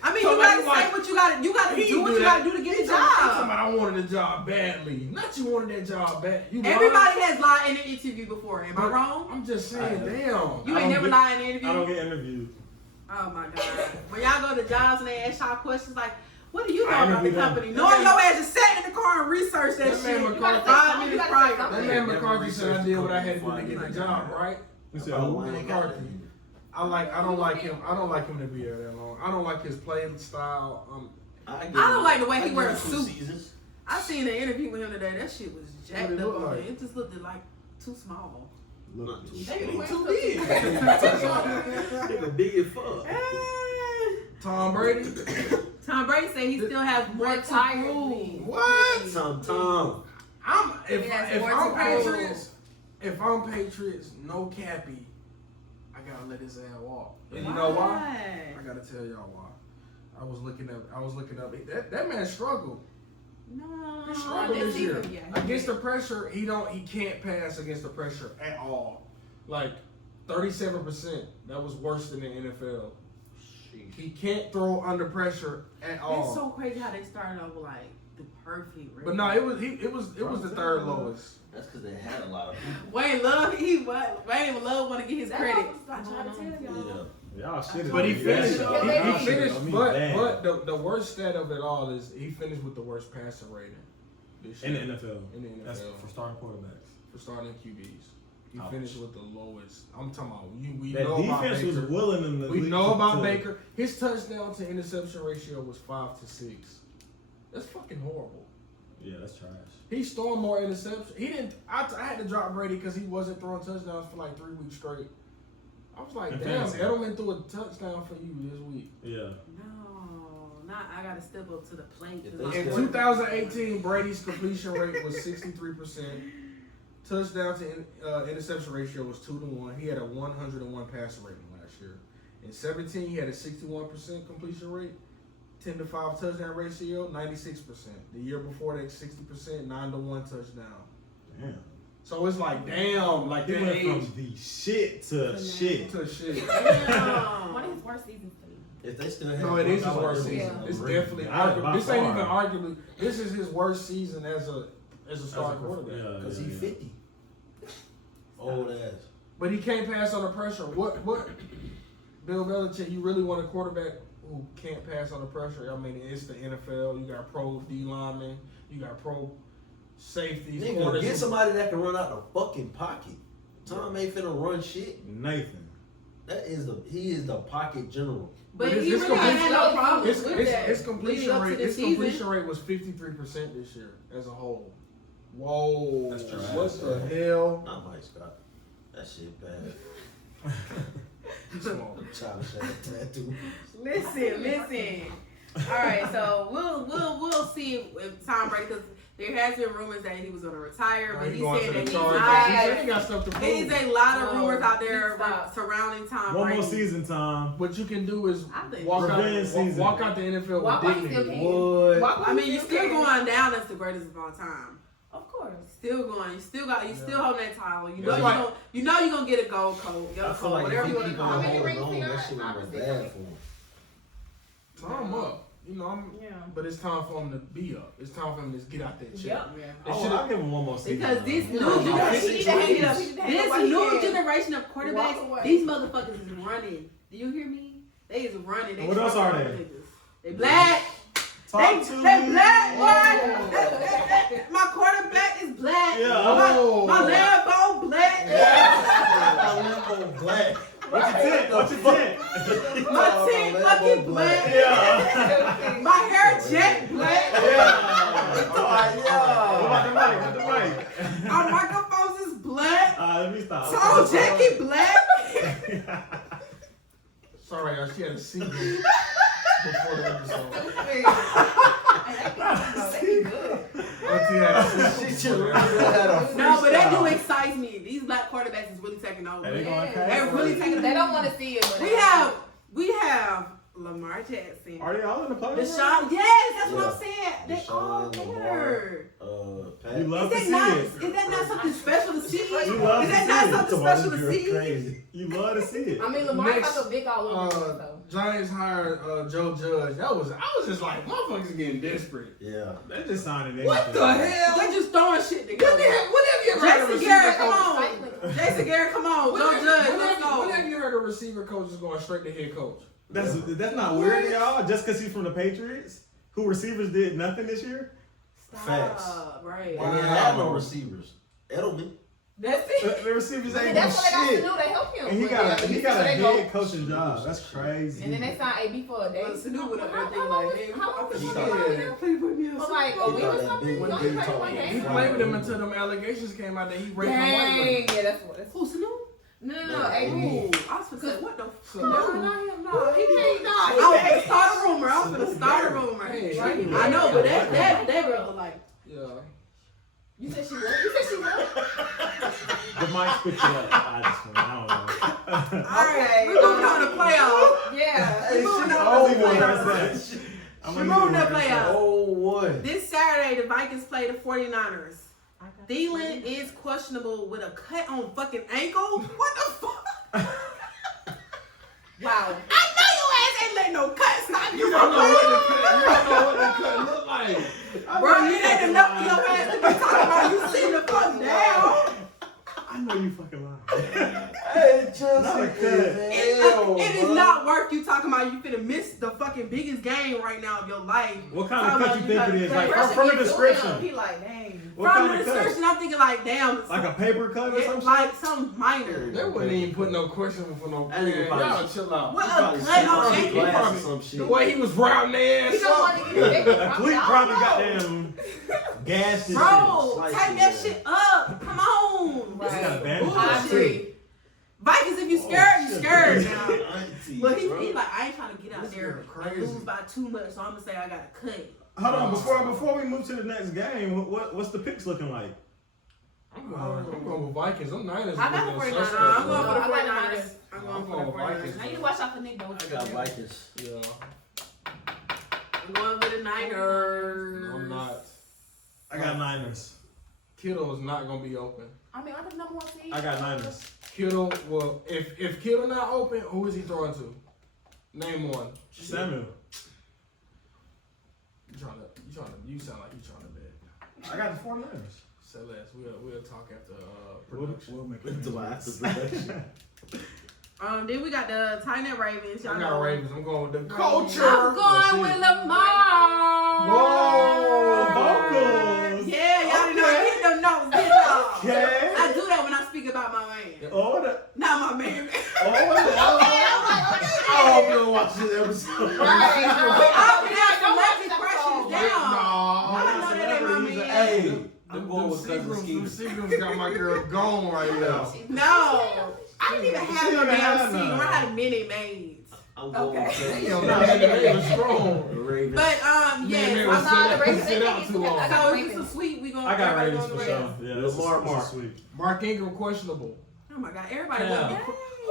I mean, So you like, gotta say what you gotta. You gotta He do what do you that. gotta do to get He a talking job. about, I wanted a job badly. Not you wanted that job bad. You lied. Everybody has lied in an interview before. Am I But wrong? I'm just saying, damn. You I ain't don't never get- lied in an interview. I don't get interviewed. Oh my god. When y'all go to jobs and they ask y'all questions like, what do you know I about the interview them. company? Knowing your ass just sat in the car and researched that That shit. man You McCarthy- gotta 5 minutes you gotta say prior. something. That man McCarthy said I did what I had to do to Never get the researched job, right? You said, Oh, who? I ain't got McCarthy. that. I don't like him. I don't like him to be there that long. I don't like his playing style. I don't like the way he give wears him a 2 suit. seasons. I seen an interview with him today. That shit was jacked What it up look on like? it. It just looked like too small. Look. Not too They small. went too to- big. Nigga big as fuck. Tom Brady. Tom Brady said he still has more to Retired. prove. What? Tom. If He has if more I'm to prove. Patriots, if I'm Patriots, no Cappy, I gotta let his ass walk. And you know why? I gotta tell y'all why. I was looking up. That man struggled. No. He struggled this this year. season, yeah, he Against did. the pressure, he can't pass against the pressure at all. Like 37%. That was worse than the NFL. He can't throw under pressure at all. It's so crazy how they started over like the perfect. But no, it was the third lowest. That's because they had a lot of people. Wayne Love, Wayne Love want to get his That's credit. what I was trying to tell y'all. Yeah. Y'all shit. But he finished. Yeah, He finished. But bad. the worst stat of it all is he finished with the worst passer rating this in year. the NFL. In the NFL. That's for starting quarterbacks. For starting QBs. He Ouch. finished with the lowest. I'm talking about we That know about defense was Baker. willing them to. We lead know about to- Baker. His touchdown to interception ratio was 5-6. That's fucking horrible. Yeah, that's trash. He's throwing more interceptions. He didn't. I had to drop Brady because he wasn't throwing touchdowns for like 3 weeks straight. I was like, In damn, fantasy. Edelman threw a touchdown for you this week. Yeah. No, not I gotta step up to the plate. If 'cause they I'm In still- 2018, Brady's completion rate was 63%. Touchdown to interception ratio was 2-1. He had a 101 passer rating last year. In 17, he had a 61% completion rate, 10-5 touchdown ratio, 96%. The year before that, 60%, 9-1 touchdown. Damn. So it's like, damn, like He that went age from the shit to shit. to shit. Damn. One of his worst seasons to me. If they still had No, it is his $1 worst it season. was It's great. definitely Yeah, by arguably. This ain't even far. arguably. This is his worst season as a starting quarterback. Yeah, Because yeah, he yeah. 50. Old ass. But he can't pass under pressure. What Bill Belichick, you really want a quarterback who can't pass under pressure? I mean, it's the NFL. You got pro D linemen. You got pro safeties. Nigga, corners. get somebody that can run out the fucking pocket. Tom ain't finna run shit. Nathan. He is the pocket general. But But he his really had completion- no problems His, with his, that. his completion leading up to rate. this His season. completion rate was 53% this year as a whole. Whoa! That's trash. What the hell? Not Mike Scott. That shit bad. Small. Childish ass tattoo. Listen. All right, so we'll see if Tom Brady, because there has been rumors that he was going to retire, but he said that he's not. He ain't got stuff to prove. There's a lot of rumors out there surrounding Tom One Brady. more season, Tom. What you can do is I walk out the NFL with dignity. I mean, you're still going down as the greatest of all time. Of course. Still going. You still holding that title. You Yeah. know you're gonna get a gold coat, I yellow feel coat, like whatever if you he want to keep call on it. holding on, that shit gonna go bad for him. Time up. You know, but it's time for him to be up. It's time for him to get out that shit. Yep. I'll give him one more season. Because this new generation of quarterbacks, these motherfuckers is running. Do you hear me? They is running. They What else are they? niggas. They black. Talk They to black, me. boy. My quarterback is black. Yeah. My Lambo black. Lambo black. What's your tent? My team fucking black. Yeah. My hair jet black. What about the mic? Our microphones is black. Let me stop. Tall jacket black. Sorry, y'all. She had a secret before the episode. No, but that do excite me. These black quarterbacks is really taking over. They going crazy. They're really taking over. They don't want to see it. But We have Lamar Jackson. Are they all in the playoffs? Deshaun, yes, that's what Yeah. I'm saying. They Deshaun, all Lamar. there. Pat. You love to Is see it. that not something special to see? You love Is to that see not it. something special to see? Crazy. You love to see it. I mean, Lamar Next, got the big all over him, though. Giants hired Joe Judge. I was just like, motherfuckers getting desperate. Yeah. They just signed it. What the hell? They're just throwing shit together. When have you ever heard a Jason receiver Garrett, coach? come on. Jason Garrett, come on. Joe Judge, let's go. When have you heard a receiver coach is going straight to head coach? That's not weird, y'all. Just because he's from the Patriots, who receivers did nothing this year. Facts. Right. They didn't have no receivers. Edelman. That's it. The receivers I mean, ain't that's what they got to shit. do. They help him. And he But got yeah, a so they go- head coaching job. That's crazy. And then they signed AB for a day. Well, Sanu would have How everything long like, was- man, how long was he he thought- playing? Please put me on For some- like a He week thought or that something? big You one only dude played told one me. He game? played with him until them allegations came out that he raped him white Dang. women. Yeah, that's what. Who, Sanu? No, No, AB. Ooh, I was gonna say, what the So- No, he can't. I was gonna start a rumor. I was gonna start a rummer. Hey, I know, but that real like. Yeah. You said she was. You said she was. The mic picked it up. I don't know. All right, we're moving on to playoffs. Yeah. We're moving on Oh, to boy, playoffs. that's that. We're moving to playoffs. Oh, one. This Saturday, the Vikings play the 49ers. Thielen is questionable with a cut on fucking ankle. What the fuck? Wow. I know your ass ain't letting no cut stop you You from don't know what the playing. cut. You don't know what the cut look like. Bro, you ain't enough for your ass to be talking about you sitting the fuck down. I know you fucking lying. Hey, Not Chelsea. a cut. It is not worth you talking about you finna miss the fucking biggest game right now of your life. What kind of cut you think it is? Like First from the he do him, description. He like, dang. What From kind the of cut? description, I'm thinking like, damn. Like a paper cut or it's something? like some minor. They wouldn't even put no question for no. That nigga Man, probably- y'all chill out. What a Probably cut slipped on on his ankle. glass or some The shit. way he was routing their ass He don't want up. to get A it. cleat probably got them gashed and Bro, shit. tighten that shit up. Come on. Right. This is a bandage. I agree. Vikings, if you scared, you scared now. Auntie, But bro. he like, I ain't trying to get out This there nigga and crazy. lose by too much, so I'm gonna say I gotta cut. Hold on, before we move to the next game, what's the picks looking like? I'm going with Vikings. I'm Niners. I got the looking 49ers. suspect, I'm bro. going for the I got the 49ers. Niners. I'm I'm going going for the Vikings. 49ers. Now you need to watch out for Nick though. I got Vikings. Yeah. I'm going for the Niners. I'm not. I got Niners. Kittle is not gonna be open. I mean, I'm the number one seed. I got Niners. Kittle, well, if Kittle not open, who is he throwing to? Name one. Samuel. You sound like you trying to bet. I got the 49ers. Say less. We'll talk after We'll production. make Until after production. Then we got the Tight End Ravens. Y'all I know. got Ravens. I'm going with the I'm culture. going with Lamar. Whoa, vocals. Yeah, y'all know I hit them notes, did y'all? Okay. I do that when I speak about my man. Oh, Not my man. I hope you don't watch this episode. I'll be out some lucky crushes down. I know that ain't my man. Hey, I'm going with Cousin Skeeter. Seagram's got my girl gone right now. No, I didn't even have no damn seat. I had a Minute Maids. I'm going with Cousin Damn, Skeeter. that was strong. The Ravens. But Man, yes, sit out too long. so if it's a sweep, we gonna. I got everybody Ravens going for the sure. Ravens. Yeah, Lamar this is Mark. sweet. Mark Ingram questionable. Oh my God, everybody. Yeah.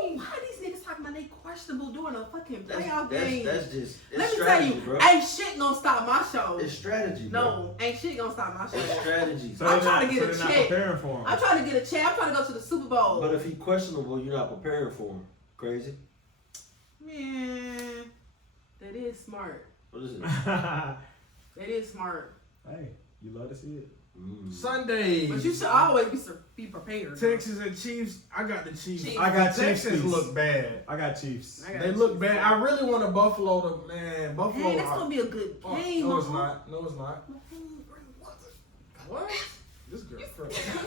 Why are these niggas talking about they questionable during a fucking playoff game? That's just, it's Let me tell strategy, you, bro. ain't shit gonna stop my show. It's strategy, bro. No, ain't shit gonna stop my It's show. strategy. So I'm they're trying not- to get a so they're not check. preparing for him. I'm trying to get a check. I'm trying to go to the Super Bowl. But if he questionable, you're not preparing for him. Crazy. Man, that is smart. What is it? That is smart. Hey, you love to see it. Sunday. But you should always be prepared. Texas and Chiefs. I got the Chiefs. Chiefs. I got Texas Chiefs. look bad. I got Chiefs. I got They you. look bad. I really want a Buffalo to man. Buffalo. Hey, that's gonna be a good Oh, game. no, it's Mama. not. No, it's not. What? This girl.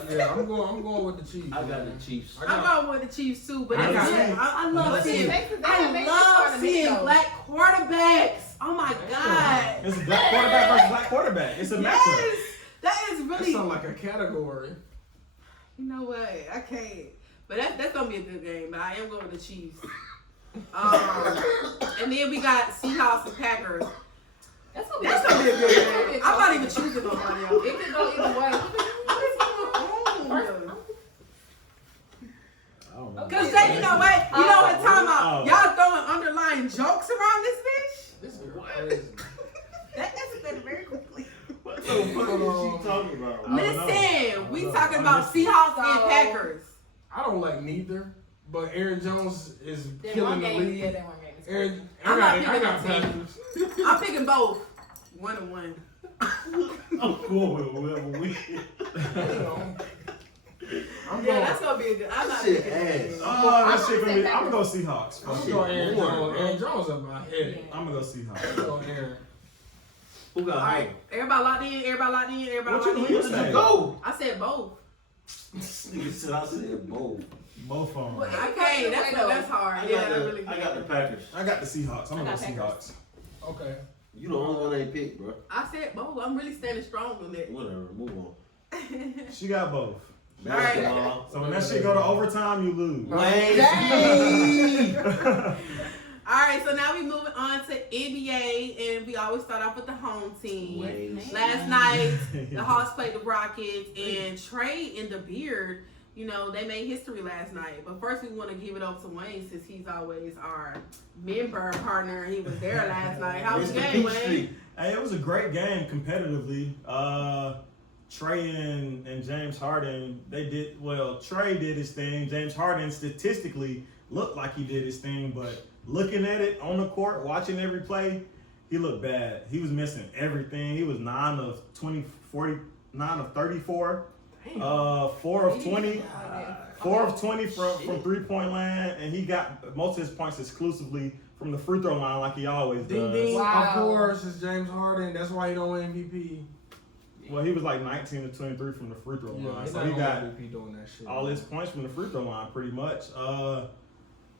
Yeah, I'm going with the Chiefs. I got the Chiefs. I'm going with the Chiefs too, but I it's got good. Chiefs. I love But seeing. Texas, they I have made this love part of the seeing video. black quarterbacks. Oh my God. It's a black quarterback versus black quarterback. It's a matchup. Yes, that is That really. sounds like a category. You know what? I can't. But that's gonna be a good game. But I am going with the Chiefs. And then we got Seahawks and Packers. That's gonna be That's gonna be a good game. I'm not even choosing. choosing nobody else. It could go either way. What is going on? I don't know. Cause they, you know what? You know what? Time out. Oh. Y'all throwing underlying jokes around this bitch. This girl crazy. That escalated very quickly. What the fuck is she talking about? I don't know. Listen, we I don't know. talking I'm about listening. Seahawks and So- Packers. I don't like neither, but Aaron Jones is Then killing one the game, league. yeah, then one game. is Aaron, I'm I not got picking a team. Packers. I'm picking both. 1-1. I'm going with whoever wins. I'm Yeah, going. that's gonna be a good. I'm not Shit picking ass. that. Oh, that I'm shit gonna gonna be. say I'm gonna go Seahawks. I'm I'm going Aaron Boring, Jones. bro. Aaron Jones up my head. gonna go I'm Seahawks. going Aaron. Who got All right, everybody locked in. Everybody locked in. Everybody What you locked doing? in. Say? Go. I said both. This nigga said I said both. Both of them. Well, I can't. That's hard. I Yeah, got I the, really I got the can't. Packers. I got the Seahawks. I'm I gonna got go Packers. Seahawks. Okay. You the only one they picked, bro. I said both. I'm really standing strong on that. Whatever, move on. She got both. Basketball. So when that shit go to overtime, you lose. Wayne. All right, so now we moving on to NBA, and we always start off with the home team. Wayne. Last night, the Hawks played the Rockets, and Trey and the Beard, you know, they made history last night. But first, we want to give it up to Wayne, since he's always our member partner. He was there last night. How was the Mr. game, Peachtree. Wayne? Hey, it was a great game competitively. Trey and James Harden, they did well. Trey did his thing. James Harden statistically looked like he did his thing, but looking at it on the court, watching every play, he looked bad. He was missing everything. He was 9 of 20, 9 of 34, 4 of 20. 4 of 20 from three-point land, and he got most of his points exclusively from the free throw line like he always Ding does. ding. Wow. Of course, it's James Harden. That's why he don't win MVP. Well, he was like 19 to 23 from the free throw Yeah, line, he's so not he got gonna MVP doing that shit. all his points from the free throw line pretty much.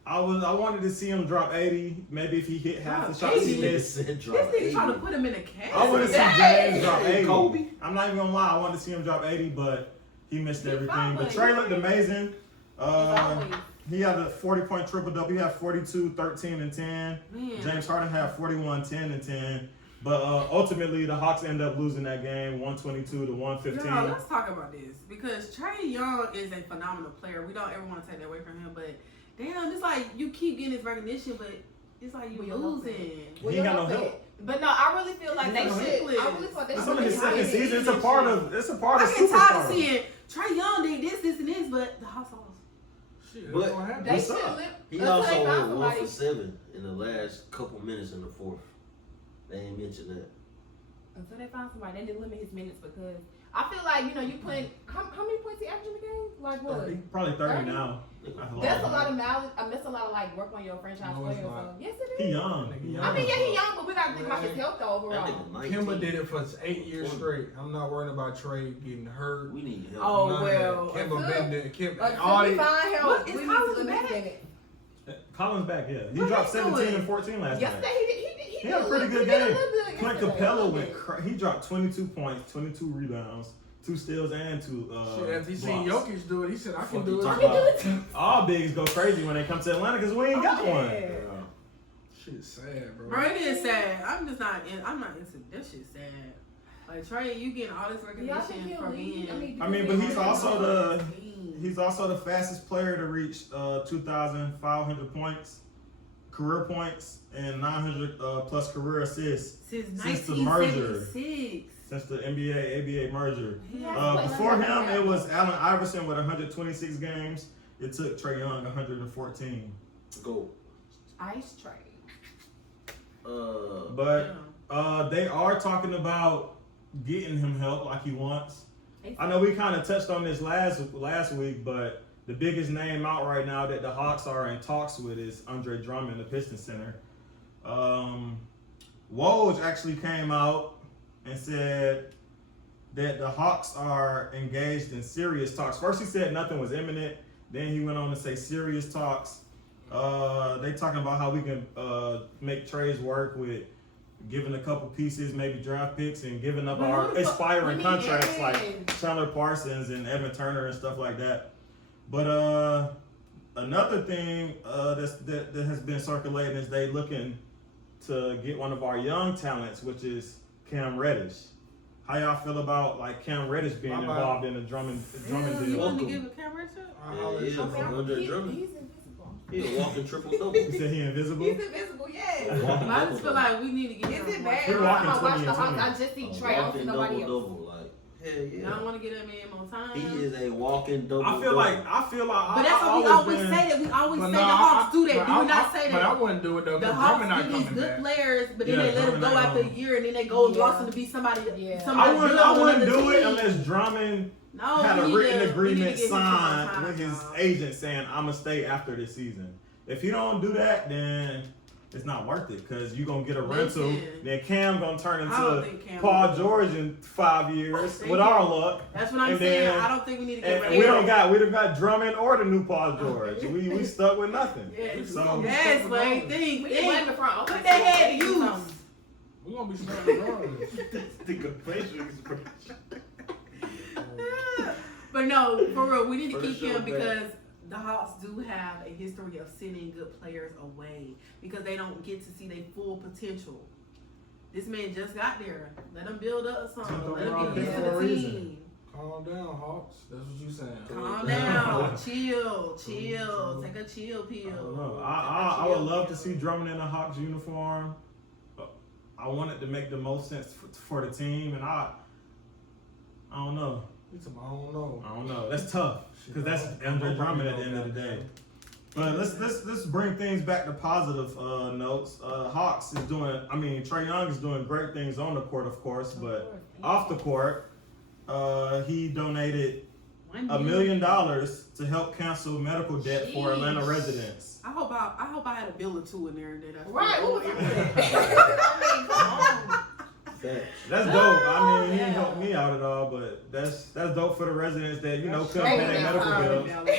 I wanted to see him drop 80. Maybe if he hit half the shots he 80? missed. Said This drop nigga 80. trying to put him in a cast. I want to see Dang! James drop 80. Kobe. I'm not even gonna lie. I wanted to see him drop 80, but he missed everything. But probably- Trey looked amazing. always. He had a 40-point triple-double. He had 42, 13, and 10. Man. James Harden had 41, 10, and 10. But ultimately, the Hawks end up losing that game, 122 to 115. No, let's talk about this, because Trey Young is a phenomenal player. We don't ever want to take that away from him, but damn, it's like you keep getting this recognition, but it's like Well, you're you're losing. He ain't got no help. But no, I really feel like He's they not should. helpless. I really thought they It's should. only his second Yeah. season. It's a part of I get tired of superstar. seeing Trey Young did this, and this, but the Hawks lost. Shit, But- that's gonna happen. They What's should up? live He until also they find went 1 somebody. for 7 in the last couple minutes in the fourth. They ain't mentioned that. Until they find somebody, they didn't limit his minutes because I feel like you put how many points he averaged in the game? Like what? 30. Probably 30 30? now. That's a lot of mileage. That's a lot of like work on your franchise No, it's player. not. So yes, it He is. young. He young. I mean, yeah, he young, but we gotta think about his health though That overall. nigga 19. Kimba did it for 8 years straight. I'm not worried about Trey getting hurt. We need help. Oh, None of well, that. Kimba until- been there. Kimba, Until all we these, find help, What, is we need Collins to limit back? his minutes. Collins back, yeah. He What dropped he 17 doing? and 14 last Yesterday night. he He had a did pretty look- good he did a game. little good Clint yesterday. Capella A little went bit. he dropped 22 points, 22 rebounds, 2 steals and 2 Shit, as he seen blocks. Jokic do it, he said, I can Fuck do you it. talking about? All bigs go crazy when they come to Atlanta because we ain't got one. Shit's sad, bro. Bro, it is sad. I'm not into that shit sad. Like Trey, you getting all this Y'all think recognition he'll for leave? being. I mean, but he's also the team. he's also the fastest player to reach 2,500 points, career points, and 900 plus career assists since the merger. 1976. Since the NBA ABA merger. Yeah. Before him, it was Allen Iverson with 126 games. It took Trae Young 114. Go. Ice Trey. But they are talking about getting him help like he wants. I know we kind of touched on this last week, but the biggest name out right now that the Hawks are in talks with is Andre Drummond, the Pistons center. Woj actually came out and said that the Hawks are engaged in serious talks. First he said nothing was imminent. Then he went on to say serious talks. They talking about how we can make trades work with giving a couple pieces, maybe draft picks, and giving up our expiring contracts like Chandler Parsons and Evan Turner and stuff like that. But another thing that has been circulating is they looking to get one of our young talents, which is Cam Reddish. How y'all feel about like Cam Reddish being involved in the Drummond You deal? want to give a camera shot? Yeah, Andre Drummond. He's invisible. He a walking triple double. He said he invisible. He's invisible, yes. I just feel like we need to get Is him it more. bad? He I walking watch 20 the and Hawks. 20. I just see Trey. I don't see nobody else. Double, like hell I yeah. don't want to get that man more time. He is a walking double. I feel like But that's what we always say that. We always say the Hawks do that. Do we not say But I that? wouldn't do it though, The because Hawks Drummond not get these coming good back. players, but then Yeah, they let them Drummond go not after a going. year, and then they go and Yeah. blossom to be somebody. Yeah. Somebody I good on wouldn't another do it team. unless Drummond No, had a we need written to- we need to agreement get him some more signed time, with his y'all. agent saying, I'm going to stay after this season. If he don't do that, then it's not worth it because you're going to get a rental. Listen. Then Cam going to turn I don't into think Cam Paul will. George in 5 years Thank with you. our luck. That's what I'm And saying. then- I don't think we need to get And rid we of don't him. got Drummond or the new Paul George. We stuck with nothing. Yes, So yes, Wayne. We Think. can blame the front office. Put that head to Do use. something. We're going to be smart regardless. But no, for real, we need to For keep sure, him man. because the Hawks do have a history of sending good players away because they don't get to see their full potential. This man just got there. Let him build up some. Took Let him over get used to for a the reason. team. Calm down, Hawks. That's what you saying. Calm down. Chill. Take a chill pill. I don't know. Take a I would chill love to pill. see Drummond in a Hawks uniform. I want it to make the most sense for the team, and I don't know. I don't know. I don't know. That's tough because that's Andre Drummond at the end of the day. But let's bring things back to positive notes. Hawks is doing. I mean, Trae Young is doing great things on the court, of course, but off the court, he donated $1 million to help cancel medical debt for Atlanta Sheesh. residents. I hope I had a bill or two in there that I Right, what was that? I mean, come on. That's dope. I mean, he Yeah. helped me out at all, but that's dope for the residents that couldn't That's pay their straight medical up. bills.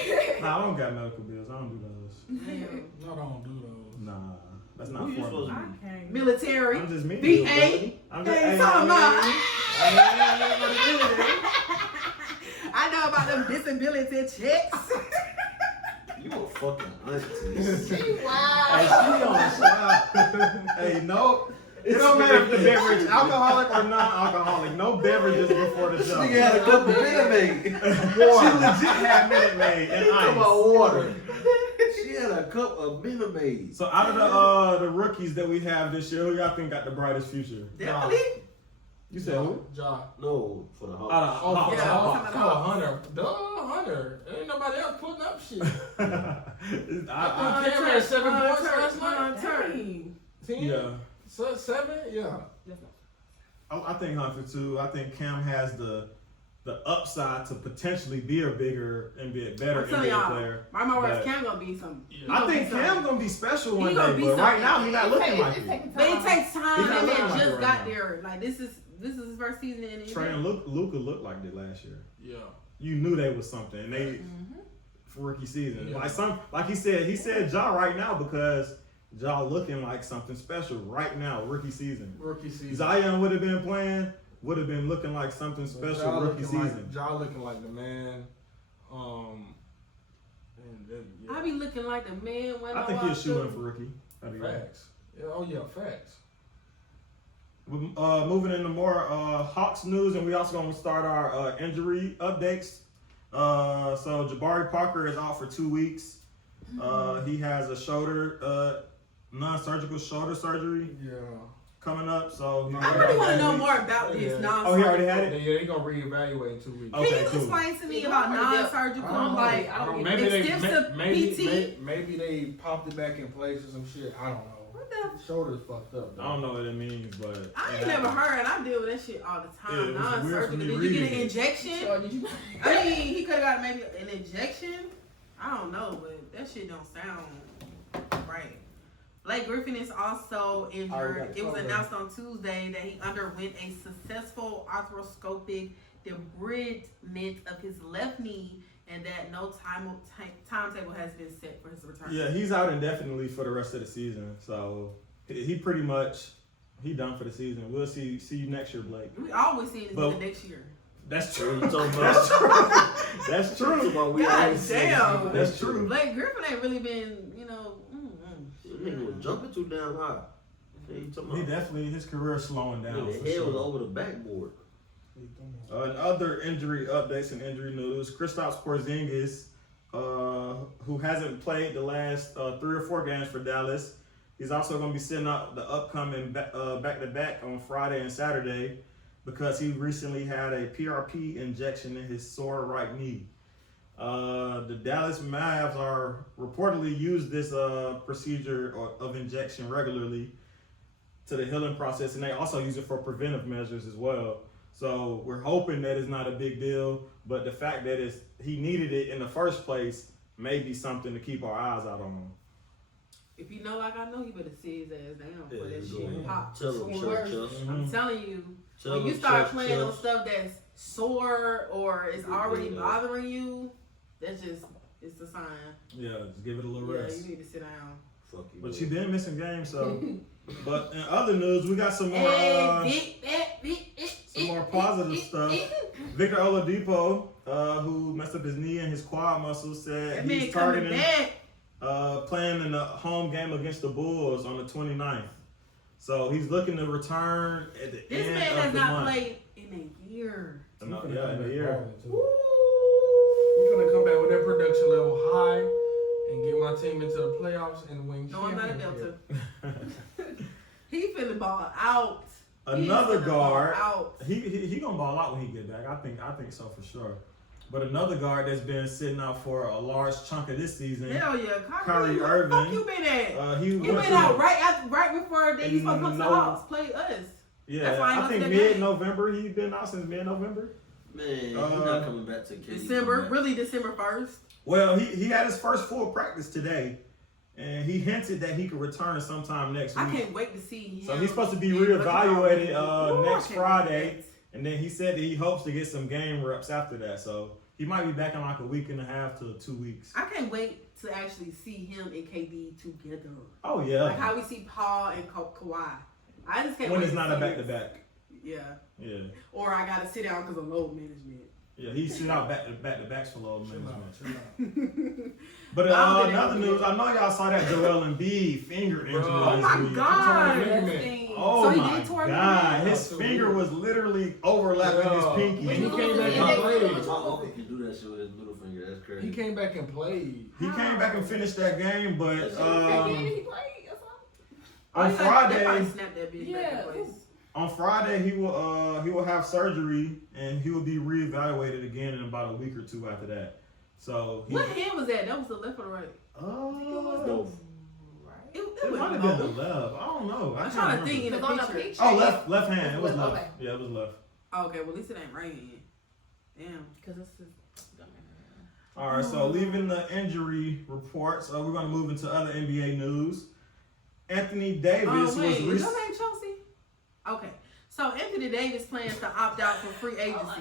Nah, I don't got medical bills. I don't do those. No, don't do those. Nah, that's not Who you for supposed me. to be? Military. I'm just me. VA. I'm just Hey, talking about- I I know about them disability checks. You a fucking auntie. Wow. Hey, no. It don't matter if the beverage alcoholic or non-alcoholic. No beverages before the show. Nigga had a cup of Minute Maid. She legit had Minute Maid and Talking ice. about water. She had a cup of Minute Maid. So out of the rookies that we have this year, who y'all think got the brightest future? Definitely. You said who? Ja. No, for the Out Hawks. of Oh, Hawks. Yeah, oh, I'm talking oh, about- Hunter. Duh, Hunter. Ain't nobody else putting up shit. I- Cam had 7 points last night. Turn. 10? yeah. So 7? Yeah. I think Hunter too. I think Cam has the upside to potentially be a bigger NBA, better I'm telling NBA y'all, player. my words, But- Cam gonna be some. Yeah. I think Cam's gonna be special one He day, gonna but be right something. now he's not looking like It's it. taking But it time. takes time. He's not That man looking like just it right got now. there. Like this is his first season in the Trey NBA. and Luka looked like that last year. Yeah. You knew they was something. And they for rookie season. Yeah. Like he said Ja right now because Ja looking like something special right now, rookie season. Rookie season. Zion would have been playing. would have been looking like something So special Ja rookie looking season. Ja looking like the man. I be looking like the man when I think he'll shoot in for rookie. Facts. Yeah, oh yeah, facts. Moving into more Hawks news, and we also going to start our injury updates. So Jabari Parker is out for 2 weeks. He has a shoulder, non-surgical shoulder surgery Yeah. coming up. So I really want to know more about this Yeah. non-surgical. Oh, he already had it? Yeah, they gonna reevaluate in 2 weeks. Can Okay, you cool. explain to me about non-surgical? I Like, don't maybe they extensive PT? maybe they popped it back in place or some shit. I don't know. What the? Shoulder's fucked up. I don't know what it means, but I ain't never heard. I deal with that shit all the Yeah, time. it was weird for Non-surgical. me Did you get reading an it. injection? So did you? I mean, he could have got maybe an injection. I don't know, but that shit don't sound right. Blake Griffin is also injured. It was announced on Tuesday that he underwent a successful arthroscopic debridement of his left knee, and that no timetable has been set for his return. yeah, he's out indefinitely for the rest of the season. So he pretty much done for the season. We'll see you next year, Blake. We always see this But- nigga next year. That's What true. you talking That's about? true. That's Talking true. about we God always see damn. this That's shit. true. Blake Griffin ain't really been, That nigga was jumping too damn high. What you talking He about? definitely his career is slowing down. Yeah, for the head was sure. over the backboard. And other injury updates and injury news: Kristaps Porzingis, who hasn't played the last 3 or 4 games for Dallas, he's also going to be sitting out the upcoming back-to-back on Friday and Saturday because he recently had a PRP injection in his sore right knee. The Dallas Mavs are reportedly use this procedure of injection regularly to the healing process, and they also use it for preventive measures as well. So we're hoping that it's not a big deal, but the fact that he needed it in the first place may be something to keep our eyes out on. if you know like I know, you better sit his ass down for Yeah, that go shit ahead. pop. Tell him, Sore. Church. I'm telling you, Tell when you him, start Church, playing on Church. stuff that's sore or it's already Yeah. bothering you, it's a sign. Yeah, just give it a little Yeah, rest. you need to sit down. Fuck you. But man. she been missing games, so. But in other news, we got some more some more positive stuff. Victor Oladipo, who messed up his knee and his quad muscles, said That man he's coming targeting back. playing in the home game against the Bulls on the 29th. So he's looking to return at the This end man of has the not month. played in a year. No, yeah, in a year. We're gonna come back with that production level high and get my team into the playoffs and win. No, I'm not a championship. Delta. He finna ball out. Another He finna ball guard. out. He gonna ball out when he get back. I think so for sure. But another guard that's been sitting out for a large chunk of this season. Hell yeah, Kyrie where the fuck Irving. you been at? He He went went to- out right before they supposed to come to the No. Hawks play us. Yeah, That's why I I ain't think go to that game. mid-November. He's been out since mid-November. Man, he's not coming back to KD. December, really December 1st. Well, he had his first full practice today, and he hinted that he could return sometime next week. I can't wait to see him. So he's supposed to be in rookie reevaluated ball. Ooh, I next can't Friday, wait. and then he said that he hopes to get some game reps after that. So he might be back in like a week and a half to 2 weeks. I can't wait to actually see him and KD together. Oh yeah, Like how we see Paul and Kawhi. I just can't when wait it's to not see a it. back-to-back. Yeah. Yeah, Or I gotta sit down because of load management. yeah, he sit out back-to-backs for low Chill management. out, chill out. But I don't think another they- news, I know y'all saw that Joel Embiid finger injury. Oh Oh this my week. god! Ligament. That thing. Oh so he my did tore god, it. his finger was literally overlapping his Yeah. pinky. When he came back Yeah. and played, My uncle can do that shit with his middle finger. That's crazy. he came back and played. He came back and finished that game, but He played or something? on They probably Friday, snapped that bitch Yeah. back in place. he will have surgery and he will be reevaluated again in about a week or two after that. So he, What hand was that? That was the left or the right? Both. It it was might have been both. the left. I don't know. I I'm can't trying to remember. think in the Because on the picture. picture. Oh, left hand. It was left. Okay. Yeah, it was left. Oh, okay, well at least it ain't right hand. Damn. Because this is. All right, so leaving the injury reports, we're going to move into other NBA news. Anthony Davis Oh wait, was is recently. your name Chelsea? Okay. So Anthony Davis plans to opt out for free agency.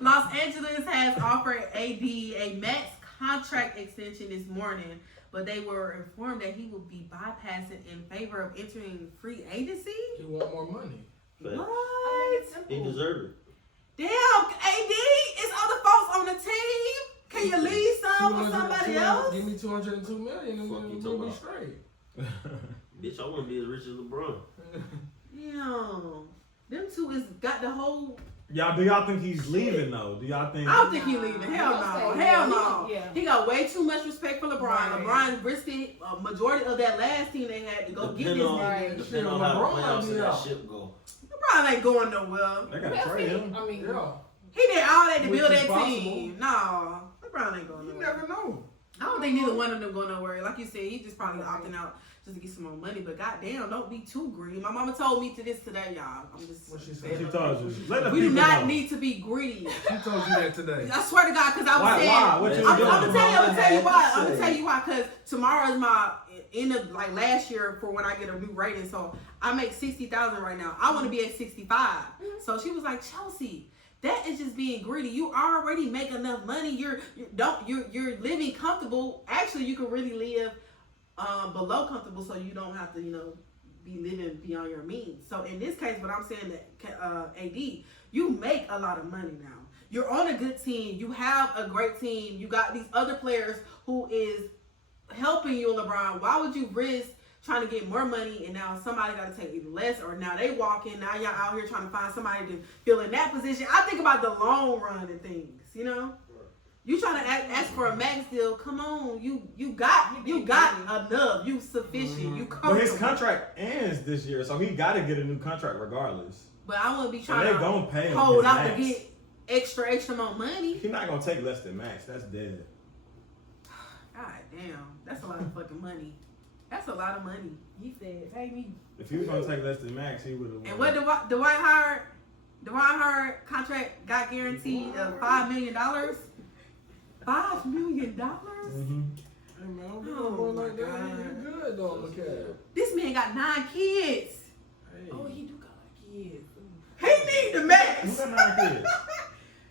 Los Angeles has offered AD a max contract extension this morning, but they were informed that he would be bypassing in favor of entering free agency. He want more money. But What? he deserved it. Damn, AD, it's other folks on the team. Can you leave some for somebody else? Give me $202 million and Fuck you we'll be talking straight. Bitch, I want to be as rich as LeBron. Damn. Them two is got the whole. Do y'all think he's leaving though? Do y'all think? I don't think he leaving. Hell no. Hell no. Yeah. He got way too much respect for LeBron. Right. LeBron risked a majority of that last team they had to go get this nigga. Depending on how the LeBron playoffs be and that out. shit go. LeBron ain't going nowhere. They gotta trade him. I mean, Yeah. He did all that to Which build is that possible. team. No, LeBron ain't going You nowhere. never know. I don't think neither one of them going nowhere. Like you said, he just probably opting out just to get some more money. But goddamn, don't be too greedy. My mama told me to this today, y'all. I'm just. What she What said? she told you? Let the We do people not know. need to be greedy. She told you that today. I swear to God, because I was Why? saying. Why? What you I'm doing? gonna tell you why. I'm Say. gonna tell you why. Because tomorrow is my end of like last year for when I get a new rating. So I make 60,000 right now. I want to be at 65. So she was like, Chelsea, that is just being greedy. You already make enough money. You're living comfortable. Actually, you can really live below comfortable, so you don't have to be living beyond your means. So in this case, what I'm saying that AD, you make a lot of money now. You're on a good team. You have a great team. You got these other players who is helping you, LeBron. Why would you risk trying to get more money and now somebody got to take either less or now they walk in, now y'all out here trying to find somebody to fill in that position. I think about the long run and things, You trying to ask for a max deal? Come on, you got enough. You sufficient. You comfortable. But his contract ends this year, so he got to get a new contract regardless. But I wouldn't be So trying they to gonna pay him hold his out to max. get extra more money. He's not gonna take less than max. That's dead. God damn, that's a lot of fucking money. That's a lot of money. he said, pay me. If he was gonna take less than max, he would have. And what Dwight Howard contract got guaranteed of $5 million. $5 million. Mm-hmm. Hey man, don't do Oh no boy like my that. God. You good though, look at it. This man got 9 kids. Hey. Oh, he do got kids. He need the max. Who got 9 kids?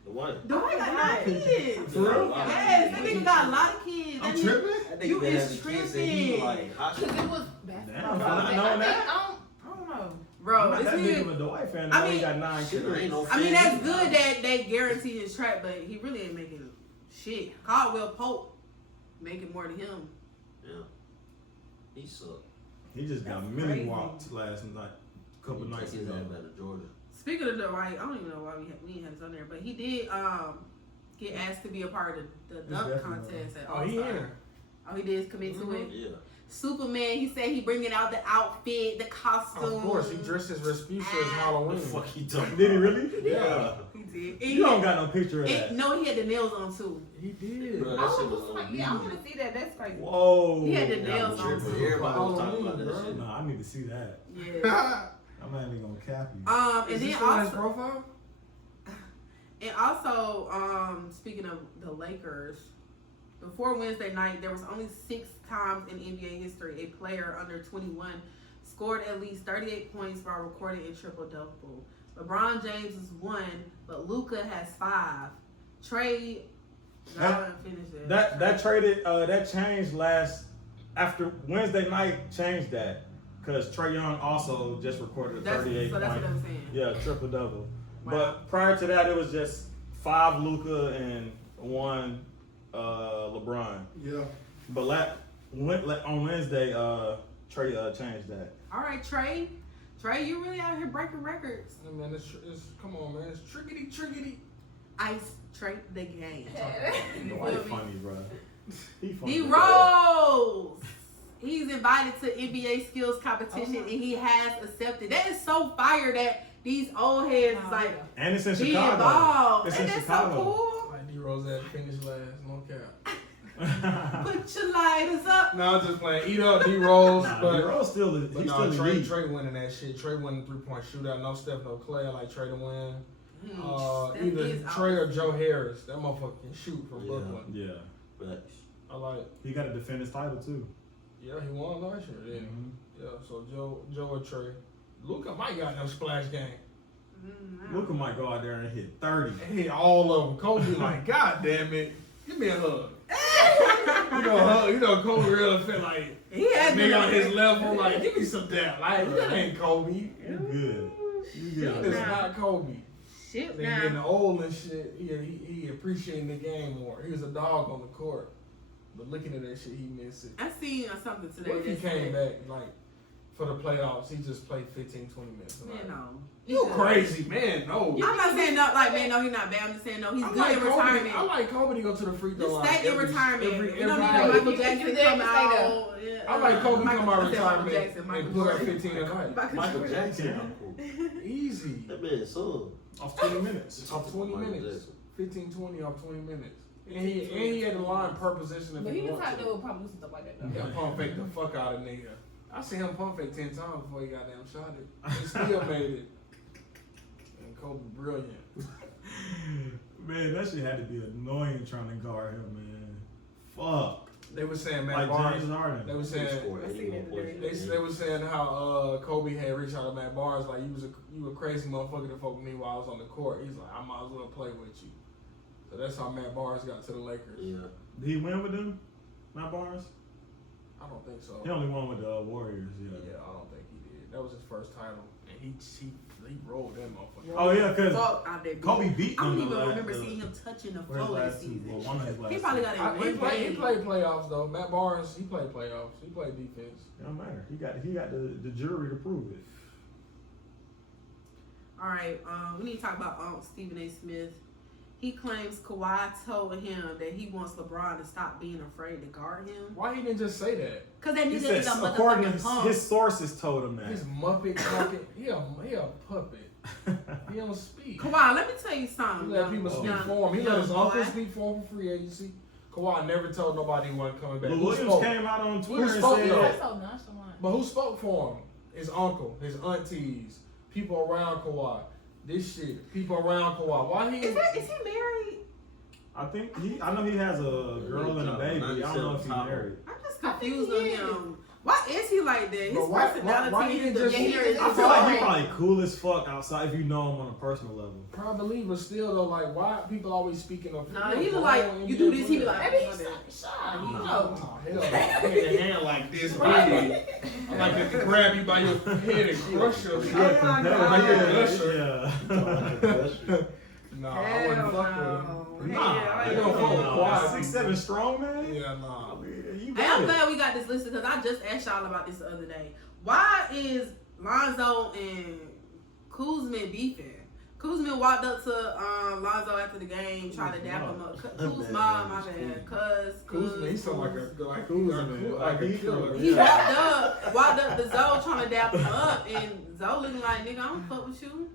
The one. Dwight got 9 kids. For real? Yes, that nigga got a lot of kids. I'm That nigga- tripping. I think You that is as a kid said he tripping. like hot Cause shit. it was basketball. Damn, I know that. I don't know. Bro, I'm not this that big of nigga. a Dwight fan. I I mean, he mean- got 9 Shit, there ain't kids. no I mean, fan that's either. good that they guarantee his track, but he really ain't making shit. Caldwell Pope making more than him. Yeah. He sucked. He just got That's mini crazy. walked last night, couple He nights took his ago. ass back to Georgia. Speaking of Dwight, I don't even know why we ain't had this on there, but he did get asked to be a part of the dunk definitely contest at Oh, he All-Star. in. Oh, he did commit to it. Yeah. Superman, he said he bringing out the outfit, the costume. Of course, he dressed as Rasputia as What Halloween. the fuck he talking Did he about? really? Yeah, He did. You don't got no picture of that. No, he had the nails on too. he did. Bro, I that shit was was on like, me. yeah, I want to see that. That's crazy. Whoa. He had the Yeah, nails I'm on tripping. too. Everybody was talking about Halloween, that bro. shit. No, I need to see that. Yeah. I'm not even gonna cap you. And Is then this on his also, profile? speaking of the Lakers, before Wednesday night, there was only 6 times in NBA history a player under 21 scored at least 38 points while recording a triple-double. LeBron James is 1, but Luka has 5. Trey, y'all didn't finish that. That changed after Wednesday night changed that because Trae Young also just recorded a 38 So that's what point. I'm saying. Yeah, triple double. Wow. But prior to that, it was just 5 Luka and 1 LeBron. Yeah. But on Wednesday, Trae changed that. All right, Trey. Trey, you really out here breaking records. Hey, man, it's come on, man. It's triggity. Ice Trey the game. You Dwight feel me? funny, bro. He funny. D-Rose. He's invited to NBA skills competition and he has accepted. That is so fire that these old heads is like And it's in be Chicago. involved. It's And in that's Chicago. so cool. Like D-Rose had finished last, no cap. Put your lighters up. No, I'm just playing. Eat up D-Rose, Nah, but D-Rose still, But he's no, still Trey elite. winning that shit. Trey winning 3-point shootout. No Steph, no Clay. I like Trey to win. Steph Either is Trey or out. Joe Harris. That motherfucker can shoot from Yeah. Brooklyn. Yeah, But I like. he got to defend his title too. Yeah, he won last year. Yeah, Mhm. yeah. So Joe or Trey. Luka might got no splash game. Luka might go out there and hit 30. Hey, all of them. Kobe like, God damn it, give me a hug. You know, Kobe really felt like He had nigga on his level. Like, give me some dap. Like, that ain't Kobe. You good. You good. It's not Kobe. Shit, They getting old and shit. He appreciating the game more. He was a dog on the court, but looking at that shit, he missed it. I seen something today. What if he that came said- back like for the playoffs? He just played 15, 20 minutes. Man, no. You crazy, man? No. I'm not saying no, like man, no, he's not bad. I'm just saying no, he's I good like in Kobe. retirement. I like Kobe to go to the free throw Just line. stay in retirement. every You don't need night. no Michael You Jackson can to come stay out. I like Kobe Michael- come out I said Michael retirement Jackson, and Michael put up Jordan. 15 a night. Michael Jackson. Easy. That man son. Off 20 minutes. Off 20 Michael minutes. Jackson. 15-20 off 20 minutes. And he had the line per position if But he he the wanted type to. that would probably do stuff like that though. Yeah, pump fake the fuck out of nigga. I seen him pump fake 10 times before he goddamn shot it. He still made it. And Kobe brilliant. Man, that shit had to be annoying trying to guard him, man. Fuck. They were saying Matt Like Barnes. James Harden. They were saying they were saying how Kobe had reached out to Matt Barnes like you a crazy motherfucker to fuck with me while I was on the court. He's like, I might as well play with you. So that's how Matt Barnes got to the Lakers. Yeah. Did he win with them? Not Barnes? I don't think so. He only won with the Warriors, Yeah, I don't think he did. That was his first title, and he rolled that motherfucker. Oh, yeah, because Fuck out there. Kobe beat I him. don't even the remember last- seeing him touching the Or his floor this last two. season. Well, one of his last He probably two. got He it. played playoffs though. Matt Barnes, he played playoffs. He played defense. It don't matter. He got the jury to prove it. All right, we need to talk about Stephen A. Smith. He claims Kawhi told him that he wants LeBron to stop being afraid to guard him. Why he didn't just say that? Cause that He nigga said, is a according motherfucking to punk. his sources, told him that. His Muppet talking. He a puppet. He don't speak. Kawhi, let me tell you He something. let people speak for him. He let his young uncle boy. speak for him for free agency. Kawhi never told nobody he wasn't coming back. Lou Who Williams spoke? came out on Twitter and spoke, said, though? That's so nonchalant. But who spoke for him? His uncle, his aunties, people around Kawhi. This shit, people around Kawhi. Why he? Is he married? I know he has a girl and a baby. I don't know if he's married. I'm just confused on him. Why is he like that? His But why personality he is didn't the just- I feel like he's probably cool as fuck outside if you know him on a personal level. Probably, but still though, like why people always speaking of? Nah, he look like you do this, he be like, Maybe "Oh, he's shy. Nah, You nah. know. Oh, hell no. Hand in hand like this, baby. I like to grab you by your head and crush your shit. my God. Nah, I wouldn't fuck with him. Nah, they gonna fuck with Kawhi. 6'7" strong man. Yeah, nah. You Hey, got I'm it. glad we got this listed because I just asked y'all about this the other day. Why is Lonzo and Kuzma beefing? Kuzma walked up to Lonzo after the game, tried to dap him up. Kuzma, my bad. Kuzma, he sound like a killer. He walked up to Zoe trying to dap him up, and Zoe looking like, nigga, I don't fuck with you.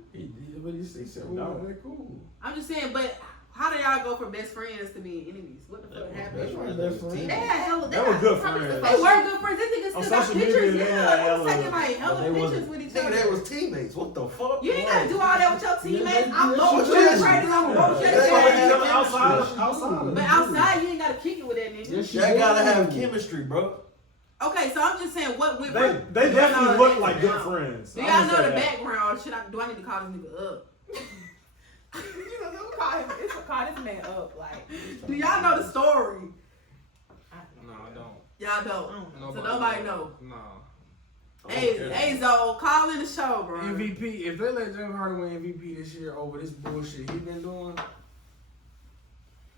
But he said, well, they're cool. I'm just saying, but how do y'all go from best friends to being enemies? What the fuck happened? They had hella. They were good probably- friends. They were good friends. This nigga On still got social media, pictures. they had Yeah, they was hella- taking like hella pictures with each Nigga, other. they was teammates. What the fuck? You ain't gotta do all that with your teammates. I'm Yeah, low yeah, shit yeah. practice. I'm low shit That's why they practice. have outside. But outside, you ain't gotta kick it with that nigga. Yes, Y'all gotta have chemistry, bro. Okay, so I'm just saying, what we They definitely look like good friends. Do I'm y'all gonna know say the that. background? Do I need to call this nigga up? You know, we call him. It's call this man up. Like, Do y'all know the story? No, I don't. Y'all don't. So Nobody nobody know. No. Hey, Zoe, call in the show, bro. MVP, if they let James Harden win MVP this year over this bullshit he been doing,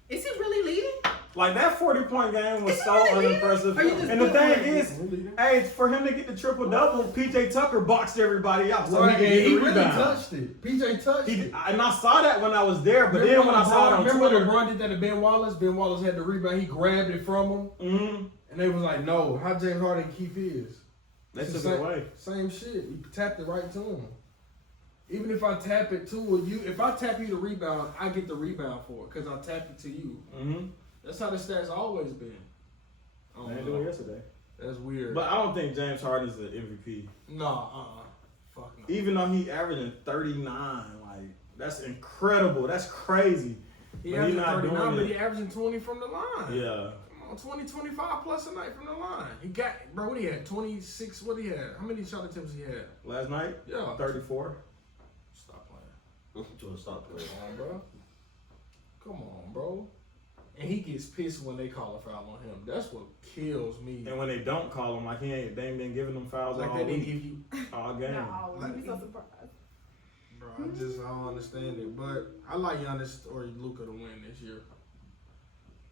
Is he really leading? Like that 40-point game was Is so he really unimpressive. Or you just And the good thing friends? is, hey, for him to get the triple double, PJ Tucker boxed everybody out so right, he could and get he the really rebound. touched it. PJ touched it. And I saw that when I was there, but then when I saw it on remember Twitter, LeBron did that to Ben Wallace had the rebound, he grabbed it from him, and they was like, no, how James Harden keep his? they It's took the it away. Same shit. You tapped it right to him. Even if I tap it to you, if I tap you the rebound, I get the rebound for it because I tapped it to you. That's how the stats always been. They didn't do it yesterday. That's weird. But I don't think James Harden's an MVP. No, fuck no. Even though he averaging 39, like that's incredible. That's crazy. He But he averaging not 39, doing but it. he averaging 20 from the line. Yeah. Come on, 20, 25 plus a night from the line. He got, bro, what he had? 26, what he had? How many shot attempts he had? Last night, Yeah. 34. Stop playing. I'm trying to stop playing. Come on, bro. Come on, bro. and he gets pissed when they call a foul on him. That's what kills me. And when they don't call him, like they ain't been giving them fouls Like all they didn't week, give you. all game. Not always. Like- You'd be so surprised. Bro, I don't understand it. But I like Giannis or Luka to win this year.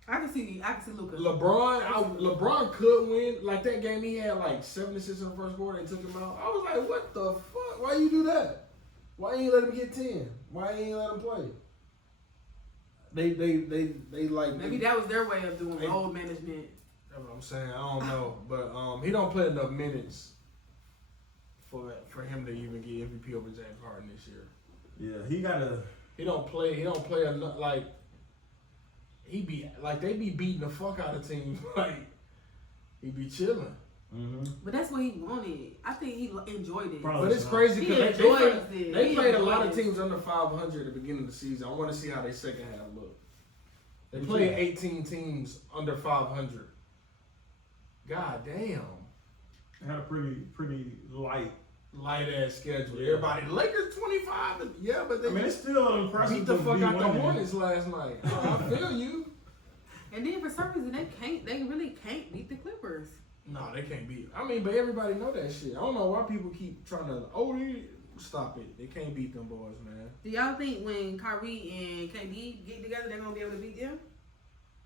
I can see Luka. LeBron could win. Like that game, he had like 7 assists in the first quarter and took him out. I was like, what the fuck? Why you do that? Why you ain't let him get 10? Why you ain't let him play? They like Maybe that was their way of doing load management. That's what I'm saying. I don't know, but he don't play enough minutes for him to even get MVP over James Harden this year. Yeah, he gotta. He don't play enough. Like they be beating the fuck out of teams. Like he be chilling. Mm-hmm. But that's what he wanted. I think he enjoyed it. Probably. But it's crazy He because enjoys they it. played He a lot of enjoys it. teams under 500 at the beginning of the season. I want to see how their second half look. They played 18 teams under 500. God damn. They had a pretty light. Light ass schedule. Yeah. Everybody, Lakers 25. Yeah, but they I mean, it's still impressive. beat the to fuck be out the winning. Hornets last night. Oh, I feel you. And then for some reason they really can't beat the Clippers. No, they can't beat. I mean, but everybody know that shit. I don't know why people keep trying to. Stop it. They can't beat them boys, man. Do y'all think when Kyrie and KD get together, they're gonna be able to beat them?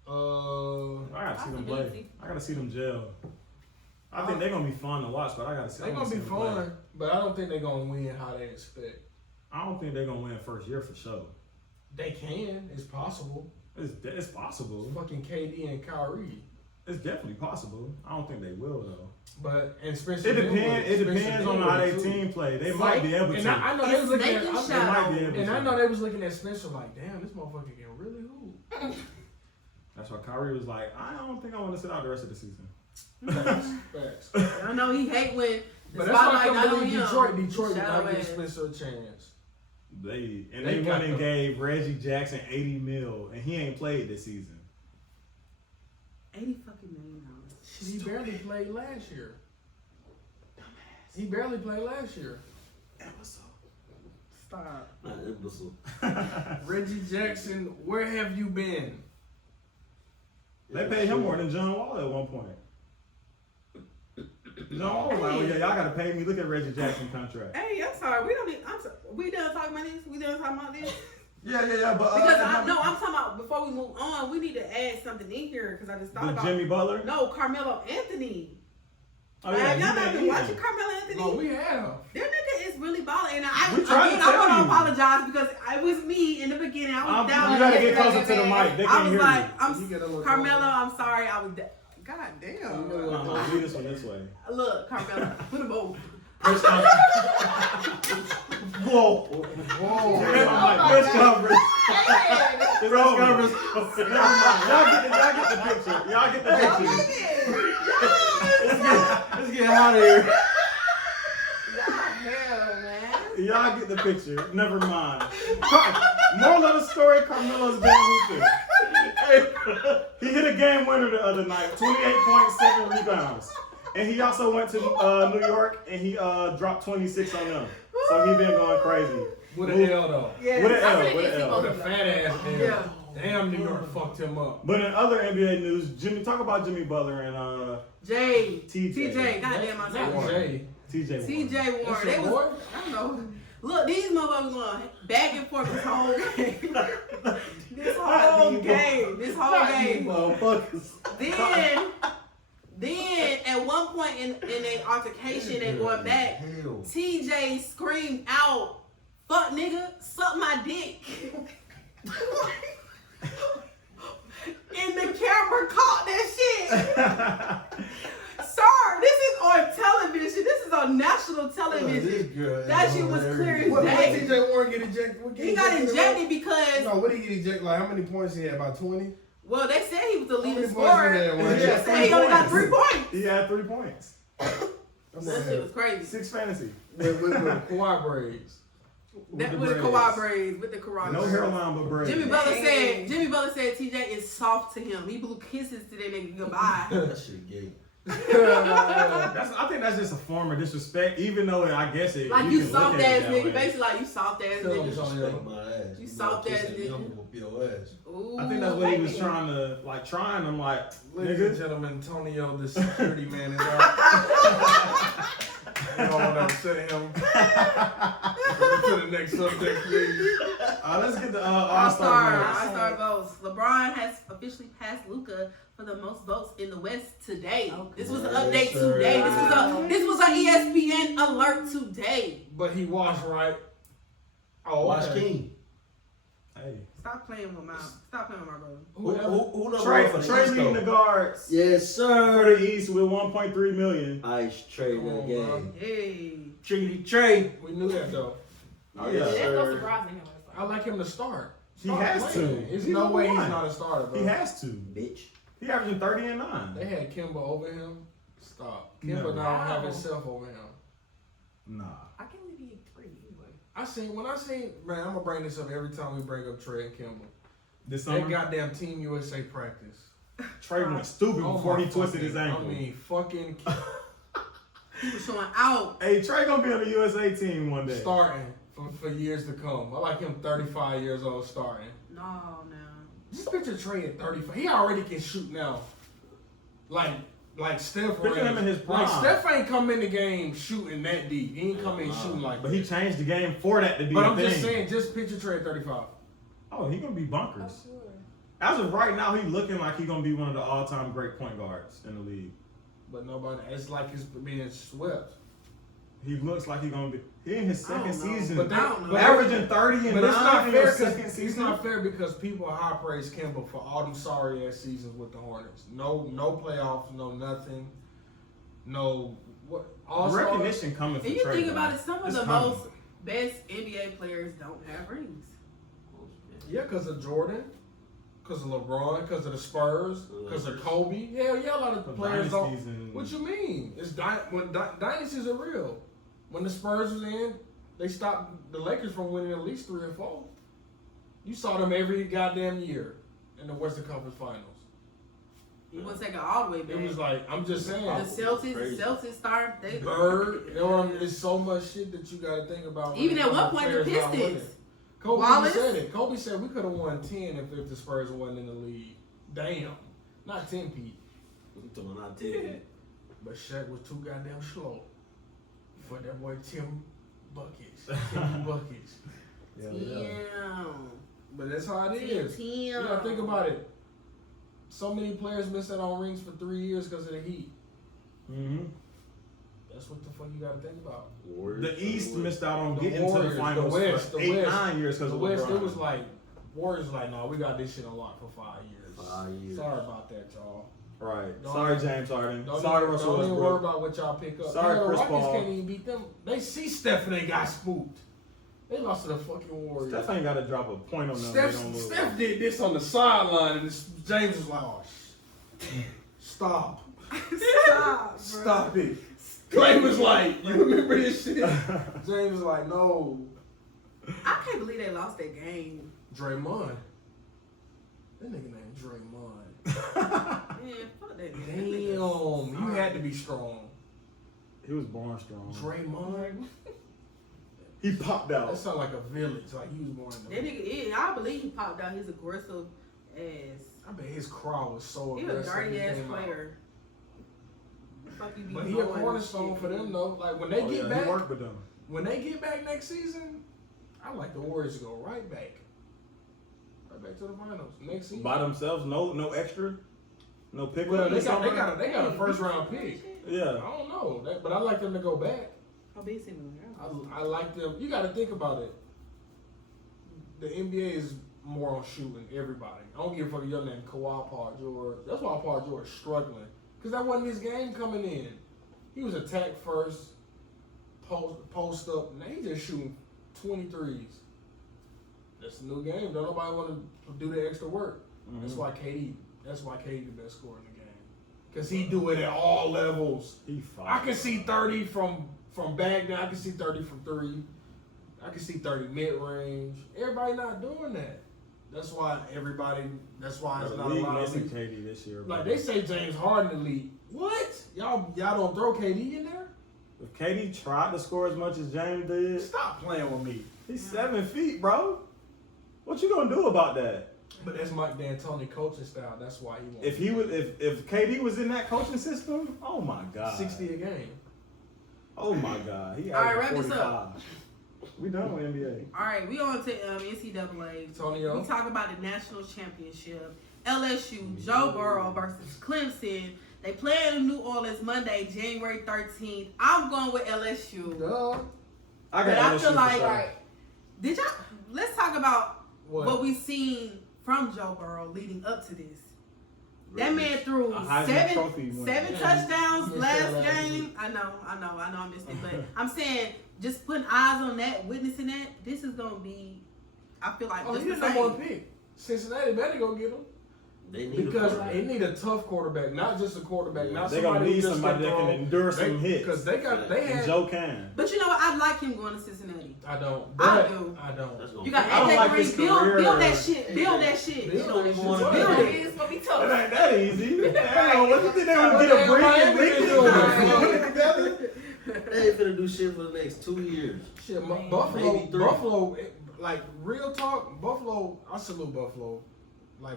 I gotta see them play. I gotta see them gel. I think they're gonna be fun to watch, but I gotta see. They're gonna be fun, but I don't think they're gonna win how they expect. I don't think they're gonna win first year for sure. They can. It's possible. It's possible. Fucking KD and Kyrie. It's definitely possible. I don't think they will though. But and Spencer. It depends. It Spencer depends on Dinwiddie, how their too. team play. They might be able And to. I know they was looking at. It's They might be able And to. I know they was looking at Spencer like, damn, this motherfucker can really hoop. That's why Kyrie was like, I don't think I want to sit out the rest of the season. Facts. I know he hate when the But that's why I spotlight come not on believe him. Detroit did Shadow not give ass. Spencer a chance. They They went got and them. gave Reggie Jackson $80 million, and he ain't played this season. $80 fucking million. He barely played last year. He barely played last year. Stop. Not imbecile. Reggie Jackson, where have you been? They paid him more than John Wall at one point. John Wall was like, oh yeah, y'all gotta pay me. Look at Reggie Jackson's contract. Hey, I'm sorry. We done talking about this. We done talking about this. Yeah, but Because I'm talking about before we move on, we need to add something in here because I just thought about Jimmy Butler. No, Carmelo Anthony. Oh yeah, Have y'all he not been been watching eating. Carmelo Anthony? No, we have. That nigga is really balling, and I We tried to I tell want to you. apologize because it was me in the beginning. I was down. You gotta get closer to the mic. They I can't was hear like, you. You gotta look Carmelo, over. I'm sorry. I was. God damn. No, do this one this way. Look, Carmelo, put him over. Press conference. Whoa. Press conference. Press conference. Never mind. Y'all get the picture. Y'all get the picture. Let's get out of here. Hell, man. Y'all get the picture. Never mind. Moral of the story, Carmelo's game hooping. He hit a game winner the other night, 28.7 rebounds. And he also went to New York and he dropped 26 on them. So he been going crazy. With an L though. Yeah, With an I L, really with did an see L. both With a of them. fat ass L. Yeah. Damn, New York fucked him up. But in other NBA news, talk about Jimmy Butler and Jay. TJ. TJ. Goddamn, I Not said Jay. TJ Warren. TJ Warren. That's They your was. boy? I don't know. Look, these motherfuckers going back and forth this whole game. This whole game. This whole game. Motherfuckers. Then at one point in an altercation and going back, Hell. TJ screamed out, "Fuck nigga, suck my dick." And the camera caught that shit. Sir, this is on television. This is on national television. That shit was clear as What day. TJ Warren get ejected? What He got injected because, No, what did he get ejected? Like, how many points he had? About 20? well, they said he was the leading How many points scorer. he had, Warren? They said he only got 3 points. He had 3 points. That shit was crazy. 6 fantasy. With Kawhi braids. That the with the braids. Kawhi braids, with the Kawhi No braids. hairline but braids. Jimmy Butler said TJ is soft to him. He blew kisses to that nigga goodbye. That shit gay. I think that's just a form of disrespect, even though I guess it. Like you can soft look at it ass that nigga, way. basically like you soft ass Tell him nigga. something. Respect my ass. You soft know, ass kissing me, nigga. I'm gonna whoop your ass. Ooh, I think that's what he was baby. trying to trying them like. Ladies Nigga. and gentlemen, Antonio, the security man, is out. You don't want to upset him. To the next subject, please. Let's get the All-Star All-Star votes. LeBron has officially passed Luka for the most votes in the West today. Okay. This was an Yes, update sir. today. Wow. This was an ESPN alert today. But he washed right. Oh, Watch okay. King. Hey, Stop playing with my brother. Who number Trey, one for the Trey East, leading the though? guards Yes, for sir. the East with 1.3 million. Ice Trey Come that on, game. bro. Hey. Treaty Trey. We knew that though. Oh Yes, yeah, That's sir. no surprise in him. I like him to start. He Start has playing. to. There's He's no number way he's one. not a starter, bro. He has to. Bitch. He averaging 30 and 9. They had Kimba over him. Stop. Kimba No. now have Wow. himself over him. Nah. I can't believe he hit 3 anyway. When I seen, man, I'm gonna bring this up every time we bring up Trey and Kimba. This That summer, goddamn Team USA practice. Trey went stupid Oh before my he twisted his fucking- ankle. I mean, fucking He was showing out. Hey, Trey gonna be on the USA team one day. starting for years to come. I like him 35 years old starting. No. Just picture Trey at 35. He already can shoot now. Like Steph. Picture him in his prime. Like Steph ain't come in the game shooting that deep. He ain't come in shooting like But that. he changed the game for that to be But a I'm thing. just saying, just picture Trey at 35. Oh, he gonna be bunkers. Sure. As of right now, he looking like he gonna be one of the all-time great point guards in the league. But nobody, it's like he's being swept. He looks like he gonna be. He in his I don't second know. season. But I don't know. Averaging 30 and But it's 9 not in fair. your 'Cause second it's season. not fair because people high praise Kimba for all them sorry ass seasons with the Hornets. No playoffs, no nothing, no what. The All-Star. recognition coming And from you Trey. think though. about it, some of It's the coming. most best NBA players don't have rings. Yeah, because of Jordan, because of LeBron, because of the Spurs, because of Kobe. Yeah, a lot of The players don't. dynasties and- What you mean? It's when dynasties are real. When the Spurs was in, they stopped the Lakers from winning at least 3 or 4. You saw them every goddamn year in the Western Conference Finals. You want to take it all the way back. It was like, I'm just saying. the Celtics. Crazy. The Celtics start. They Bird, there's so much shit that you got to think about. even when at one point the players not winning. Pistons. Kobe Wallace? said it. Kobe said we could have won 10 if the Spurs wasn't in the league. Damn, not 10, Pete. I'm talking about 10. But Shaq was too goddamn slow for that boy Tim Buckets. Tim Buckets. Damn. But that's how it is. You gotta think about it. So many players missed out on rings for 3 years because of the Heat. Mhm. That's what the fuck you gotta think about. Warriors, The East missed out on The getting to Warriors, the the finals West, for the 8-9 years because The of West, LeBron. it was like Warriors like, no, we got this shit unlocked for 5 years. 5 years. Sorry about that, y'all. Right. Don't- Sorry, James Harden. Don't Sorry, even, Russell don't even worry Westbrook. about what y'all pick up. Sorry, Hell, the Chris Rockets Paul. can't even beat them. They see Steph and they got spooked. They lost to the fucking Warriors. Steph ain't got to drop a point on them. They don't lose. Steph did this on the sideline, and James was like, "Oh, stop, stop it." Clay was like, "You remember this shit?" James was like, "No." I can't believe they lost that game. Draymond. That nigga named Draymond. Man, fuck that Damn, game. you had to be strong. He was born strong. Draymond. He popped out. That sound like a village. Like he was born in That nigga, I believe he popped out his aggressive ass. I bet his crowd was so He a aggressive. dirty he ass came out. player. Fuck you be But he a doing cornerstone shit. for them though. Like when they Oh, get yeah, back, He worked with them. when they get back next season, I like the Warriors to go right back to the finals next season. By themselves, no extra, no pickup. Well, they this summer? got a first round pick. I Yeah. don't know, but I like them to go back. Oh, big team. I like them. You got to think about it. The NBA is more on shooting everybody. I don't give a fuck your name, Kawhi Paul George. That's why Paul George is struggling because that wasn't his game coming in. He was attack first, post up. Now he just shooting 23s. That's a new game. Don't nobody want to do the extra work. Mm-hmm. That's why KD the best scorer in the game because he do it at all levels. He fought. I can see 30 from back down. I can see 30 from 3. I can see 30 mid range. Everybody not doing that. That's why everybody. That's why it's The not a league lot of missing elite. KD this year. Like bro. they say, James Harden elite. What? Y'all don't throw KD in there? If KD tried to score as much as James did, Stop playing with me. he's 7 feet, bro. What you gonna do about that? But that's Mike D'Antoni coaching style. That's why he wants. If he was, if KD was in that coaching system, oh my god, 60 a game. Oh my god, he All right, averaged wrap this 45. up. We done with NBA. All right, we on to NCAA. Antonio. We talk about the national championship. LSU, Joe Burrow versus Clemson. They play in New Orleans Monday, January 13th. I'm going with LSU. Duh. I But got I LSU feel for like, sure. did y'all? Let's talk about What? what we've seen from Joe Burrow leading up to this. That man threw A Heisman Trophy seven winner. touchdowns Missed last that last game. week. I know, I missed it, but I'm saying just putting eyes on that, witnessing that. This is gonna be. I feel like Oh, just he's the the number same. one pick. Cincinnati better go get him. They need Because a quarterback. they need a tough quarterback, not just a quarterback. Yeah. Not They're gonna somebody need who just somebody that throw. can endure some hits. Because they And had. Joe can. But you know what? I like him going to Cincinnati. I don't. I But do. I don't. That's gonna You got I don't AJ like Green. his Build career. that shit. Build that shit. He don't even want to Build be it. there. It's gonna be It tough. ain't that easy. Damn, what you think they gonna get a brick and Miami lick it? doing Put it together? They ain't finna do shit for the next 2 years. Shit, Man. Buffalo, Maybe 3. Buffalo, like real talk, Buffalo. I salute Buffalo, like,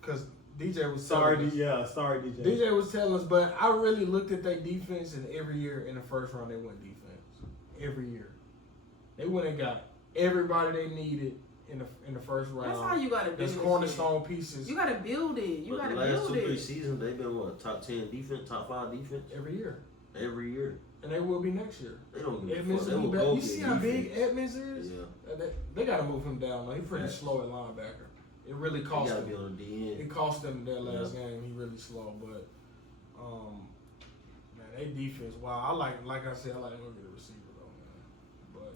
cause DJ was Sorry, telling us- sorry, DJ. DJ was telling us, but I really looked at their defense, and every year in the first round they went defense. Every year, they went and got everybody they needed in the first round. That's how you gotta do That's it. cornerstone pieces You gotta build it. You But gotta the last build 2-3 it. seasons, they've been what, top 10 defense, top 5 defense every year, every year. and they will be next year. They don't give a Edmonds fuck. They will will be back. go You get see how big defense. Edmonds is? Yeah, They got to move him down. Though. He's pretty Right. slow at linebacker. It really he cost gotta him. be on the DN. It cost them that last game. He really slow, but man, they defense. Wow, I like I said, I like them to get a receiver though, man. But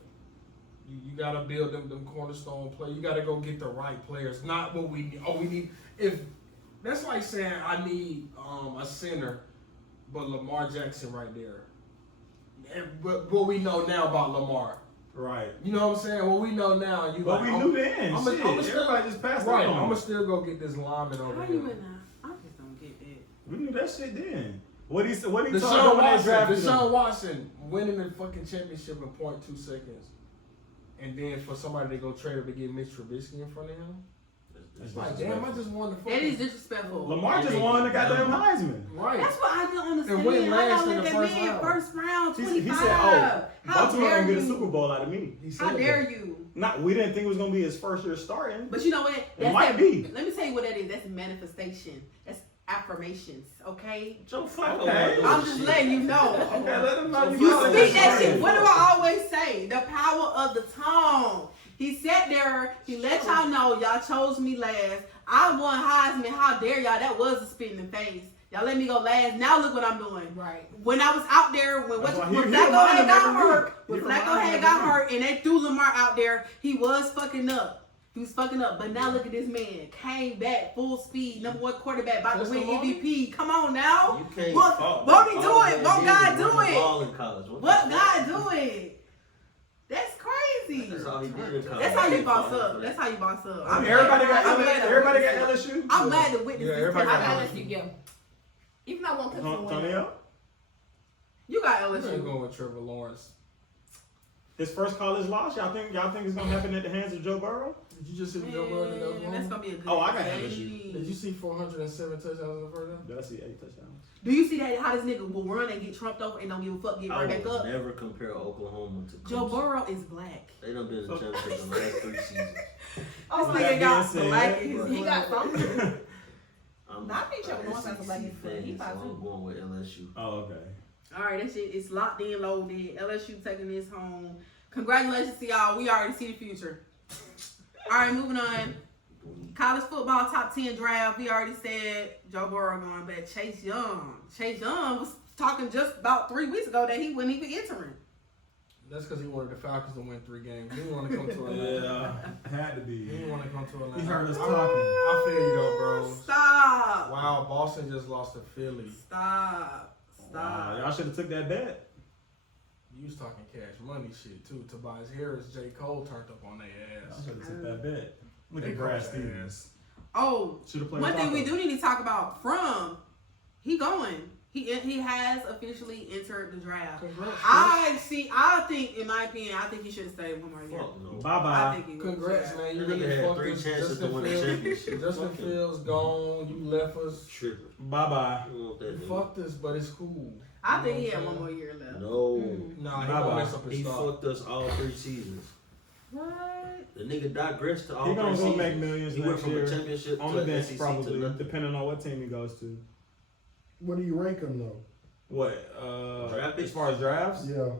you gotta build them cornerstone play. You gotta go get the right players, not what we need. Oh, we need if that's like saying I need a center, but Lamar Jackson right there. But what we know now about Lamar. Right. You know what I'm saying? What we know now, you But like, we knew then. I'm Shit, still, everybody just passed right. it on. I'm gonna still go get this lineman over How here. you in that? I just don't get that. We knew that shit then. What he told Deshaun them when they Watson, drafted Deshaun him. Watson winning the fucking championship in 0.2 seconds, and then for somebody to go trade him to get Mitch Trubisky in front of him, it's like, damn, I just won the fucking. That is disrespectful. Lamar just won the goddamn Heisman. right. That's what I don't understand. And went How last y'all in let the that first man round. first round He 25? said, "Oh, How Baltimore dare gonna get a you? Super Bowl out of me." He said How that. dare you? Not, we didn't think it was gonna be his first year starting. But you know what? That's might that, be. Let me tell you what that is. That's manifestation. That's affirmations. Okay. Joe Flacco. Okay. ain't I'm doing just shit. letting you know. Okay, let him know You got speak it. that shit. What do I always say? The power of the tongue. He sat there. He let y'all know y'all chose me last. I won Heisman. How dare y'all? That was a spit in the face. Y'all let me go last. Now look what I'm doing. Right. When I was out there, when That's why Flacco he had reminded got me. hurt, He when Flacco reminded had me. got hurt, and they threw Lamar out there, he was fucking up. He was fucking up. But now look at this man. Came back full speed, #1 quarterback, about to win MVP. Come on now. You can't Won't fault won't he that. do All it? they Won't did God was do run the it? ball in college. What the God fuck? do it? That's crazy. That's all he did in college. That's how you Can't boss fault him up. for That's that. how you boss up. Everybody got I'm glad to everybody got witness it. LSU. I'm glad to witness Yeah, this. everybody I test. got LSU, yeah. Even though I want Clemson to win. Antonio, You got I'm LSU. going with Trevor Lawrence. his first college loss. Y'all think it's gonna happen at the hands of Joe Burrow? Did you just see Joe Burrow in Man, that's Oklahoma? gonna be a good Oh, I got game. LSU. Did you see 407 touchdowns in the first half? Did I see 8 touchdowns? Do you see that how this nigga will run and get trumped over and don't give a fuck, get I right back would up? never compare Oklahoma to Clemson. Joe Burrow is black. They done been in the championship the last 3 seasons. Oh, That this nigga being got said, black. He got something. I'm I think Trevor Lawrence has a black SEC influence. He fan, so fine, too. I'm going with LSU. Oh, okay. All right, that shit is locked in, loaded. LSU taking this home. Congratulations to y'all. We already see the future. All right, moving on. College football top 10 draft. We already said Joe Burrow going, but Chase Young. Chase Young was talking just about 3 weeks ago that he wouldn't even entering. That's because he wanted the Falcons to win 3 games. He didn't want to come to Atlanta. Yeah, had to be. He didn't want to come to Atlanta. He heard us I talking. feel you though, bro. Stop. Wow, Boston just lost to Philly. Stop. Wow, y'all should have took that bet. You was talking cash money shit too. Tobias Harris, J. Cole turned up on their Y'all ass. should have took that bet. Look at Brad Stevens. Oh, Should have played. one thing we Taco. do need to talk about he going. He has officially entered the draft. Congrats. I think, in my opinion, I think he should have stayed one more year. Fuck no. Bye I bye. think he would. Congrats, man. You That really nigga had fucked 3 us. chances to win a championship. Justin Fuck him. Fields gone. You left us. Tripping. Bye bye. You want that You nigga. fucked us, but it's cool. I think You he know had what one I'm more year left. No. Nah, he Bye-bye. gonna mess up his He start. fucked us all 3 seasons. What? The nigga digressed to all He 3 gonna go seasons. make millions He went next from year. a championship On to the an bench, SEC probably, to nothing. depending on what team he goes to. What do you rank him though? What? Draft As picks? far as drafts, Yeah.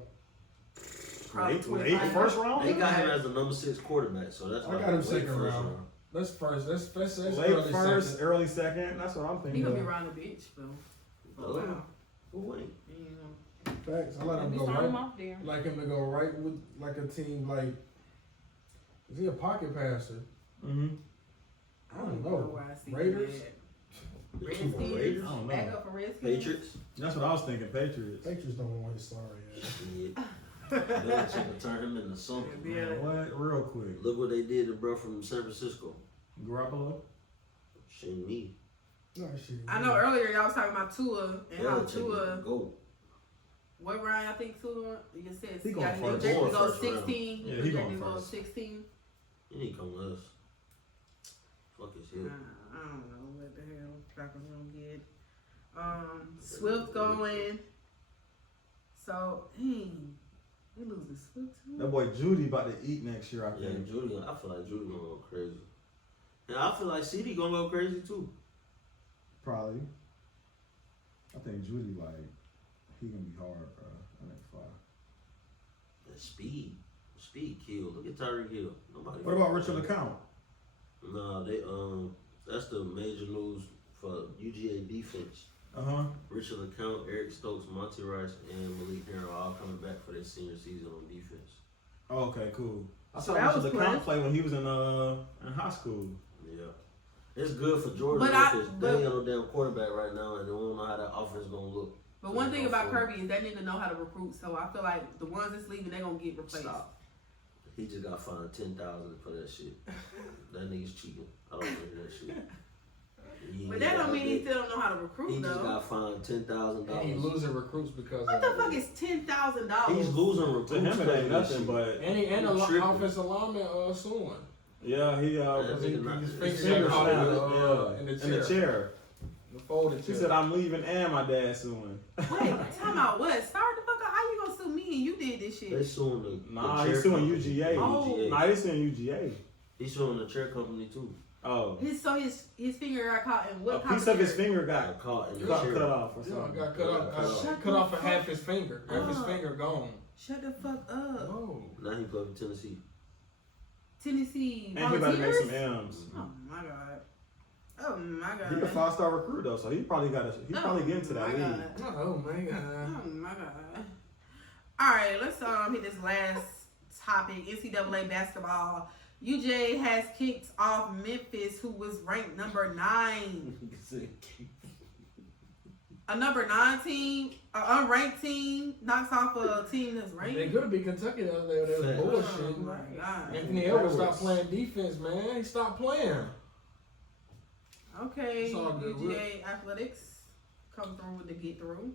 Probably late 25. first round. They got him as the number 6 quarterback, so that's I why got him late second first round. Let's Late early first, second. early second. That's what I'm He thinking. gonna be around the bench, though. Oh, Wow. wait. You know. Facts. I let him We go start him right. off there. Like him to go right with like a team like. Is he a pocket passer? Mm-hmm. I don't know. where I see Raiders? him at. The two Redskins. Raiders? I don't know. Back up for Redskins. Patriots? That's what I was thinking. Patriots. Patriots don't want his sorry ass. Shit. Belichick will turn him into something. Yeah. What? Real quick. Look what they did to bro from San Francisco. Garoppolo. Shit me. No shit. I know earlier y'all was talking about Tua and how Belichick is Tua. the GOAT. What round I think Tua? You said He he going got first. projected to Going go first round. 16. Yeah, he projected going to go first. 16. He need to come with us. Fuck his head. I don't know what the hell Packers gonna get. Swift going. So, dang, we losing Swift too. That boy Judy about to eat next year. I Yeah, think. Judy, I feel like Judy gonna go crazy. And I feel like CD gonna go crazy too. Probably. I think Judy he gonna be hard, bro. I think 5. That speed kill. Look at Tyreek Hill. Nobody. What about Richard LeCount? Nah, they that's the major news for UGA defense. Richard LeCount, Eric Stokes, Monty Rice, and Malik Harrell all coming back for their senior season on defense. Oh, okay, cool. I So saw that Richard was LeCount quick. play when he was in high school. Yeah. It's good for Georgia because they ain't got no damn quarterback right now and they don't know how that offense gonna look. But one thing about Kirby is that nigga know how to recruit. So I feel like the ones that's leaving, they gonna get replaced. Stop. He just got fined $10,000 for that shit. That nigga's cheating. I don't think that shit. But that don't mean he still don't know how to recruit He though. just got fined $10,000. And he losing recruits because What of the fuck is $10,000? He's losing To recruits. him, it because ain't of nothing, shit. but and He tripping. offensive lineman suing. yeah, he That's his not- his his finger finger shot snapped, in in the chair. The folded He chair. said, "I'm leaving," and my dad suing. Wait, time out what? Start the fuck up. How you gonna sue me and you did this They shit? suing the Nah, chair he's suing company. UGA. Oh. Nah, he's suing UGA. He's suing the chair company too. Oh, His finger got caught in a what? piece of his concert? finger Got got caught in the cut chair. off or Yeah, something. got cut off. Shut Cut off the for half his finger. Half his up. finger gone. Shut the fuck up. Oh. Now he played for Tennessee. Tennessee And he about to make some Volunteers? M's. Oh my god. Oh my god. He a 5-star recruit though, so he probably probably getting to that my league. God. Oh my God. Oh my god. Alright, let's hit this last topic. NCAA basketball. UJ has kicked off Memphis, who was ranked number 9. A number 9 team, an unranked team, knocks off a team that's ranked. They could be Kentucky the other day. They was Facts. bullshit. Oh my god. Anthony Edwards stopped playing defense, man. He stopped playing. Okay, It's all good. UGA Athletics come through with the get through.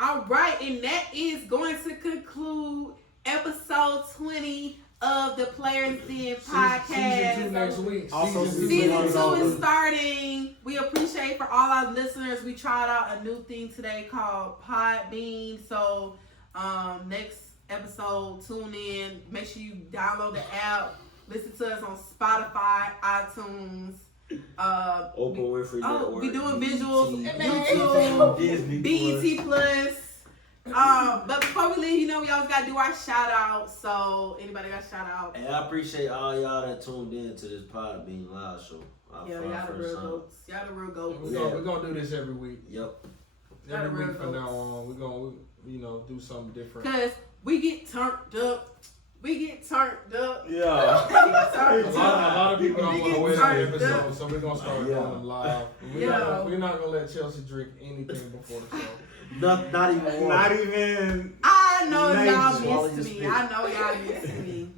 All right, and that is going to conclude episode 20 of the Players Den podcast. Season 2 next week. Also, Season one 2 is over. is starting. We appreciate for all our listeners. We tried out a new thing today called Podbean. So next episode, tune in. Make sure you download the app. Listen to us on Spotify, iTunes. Oprah Winfrey Network. We doing visuals. BET, YouTube, Disney BET Plus. But before we leave, we always gotta do our shout out. So anybody got a shout out? And I appreciate all y'all that tuned in to this Podbean live show. Yeah, y'all the real goats. Y'all the real goats. We're gonna do this every week. Yep. Gotta Every week real from now goats. on, we're gonna do something different. Cause we get turned up. Yeah. A lot of people don't We want to get wait turned on the episode, so we're gonna start Yeah. doing them live. We're not gonna let Chelsea drink anything before the show. Not even one. Not even. I know Nice. y'all Swallow missed your me. spit. I know y'all missed me.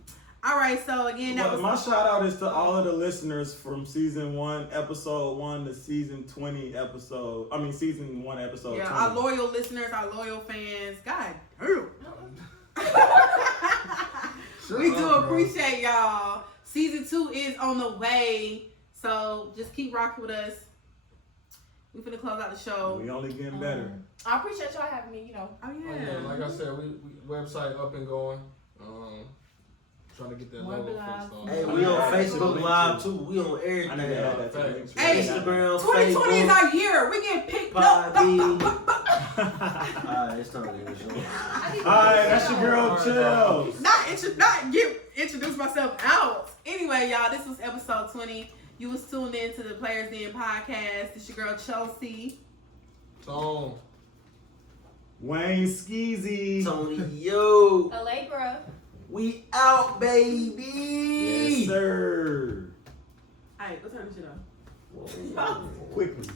All right, so again, that was my shout out is to all of the listeners from season 1, episode 1 to season 20 episode. I mean, season 1, episode 20. our loyal listeners, our loyal fans. God damn. We do appreciate y'all. Season 2 is on the way, so just keep rocking with us. We finna close out the show. We only getting better. I appreciate y'all having me. Oh Oh, yeah, like I said, we website up and going. Trying to get that logo fixed on. Hey, we on Facebook Live too. We on everything. I never had that too. Hey, Instagram, 2020 Facebook, is our year. We getting picked up. Alright, it's time to end the show. Alright, that's your girl, Chill. Introduce myself out. Anyway, y'all, this was episode 20. You was tuned in to the Players Den podcast. It's your girl Chelsea. Tone. Wayne Skeezy. Tony, yo. Allegra. We out, baby. Yes, sir. Alright, go turn this shit off. Quickly.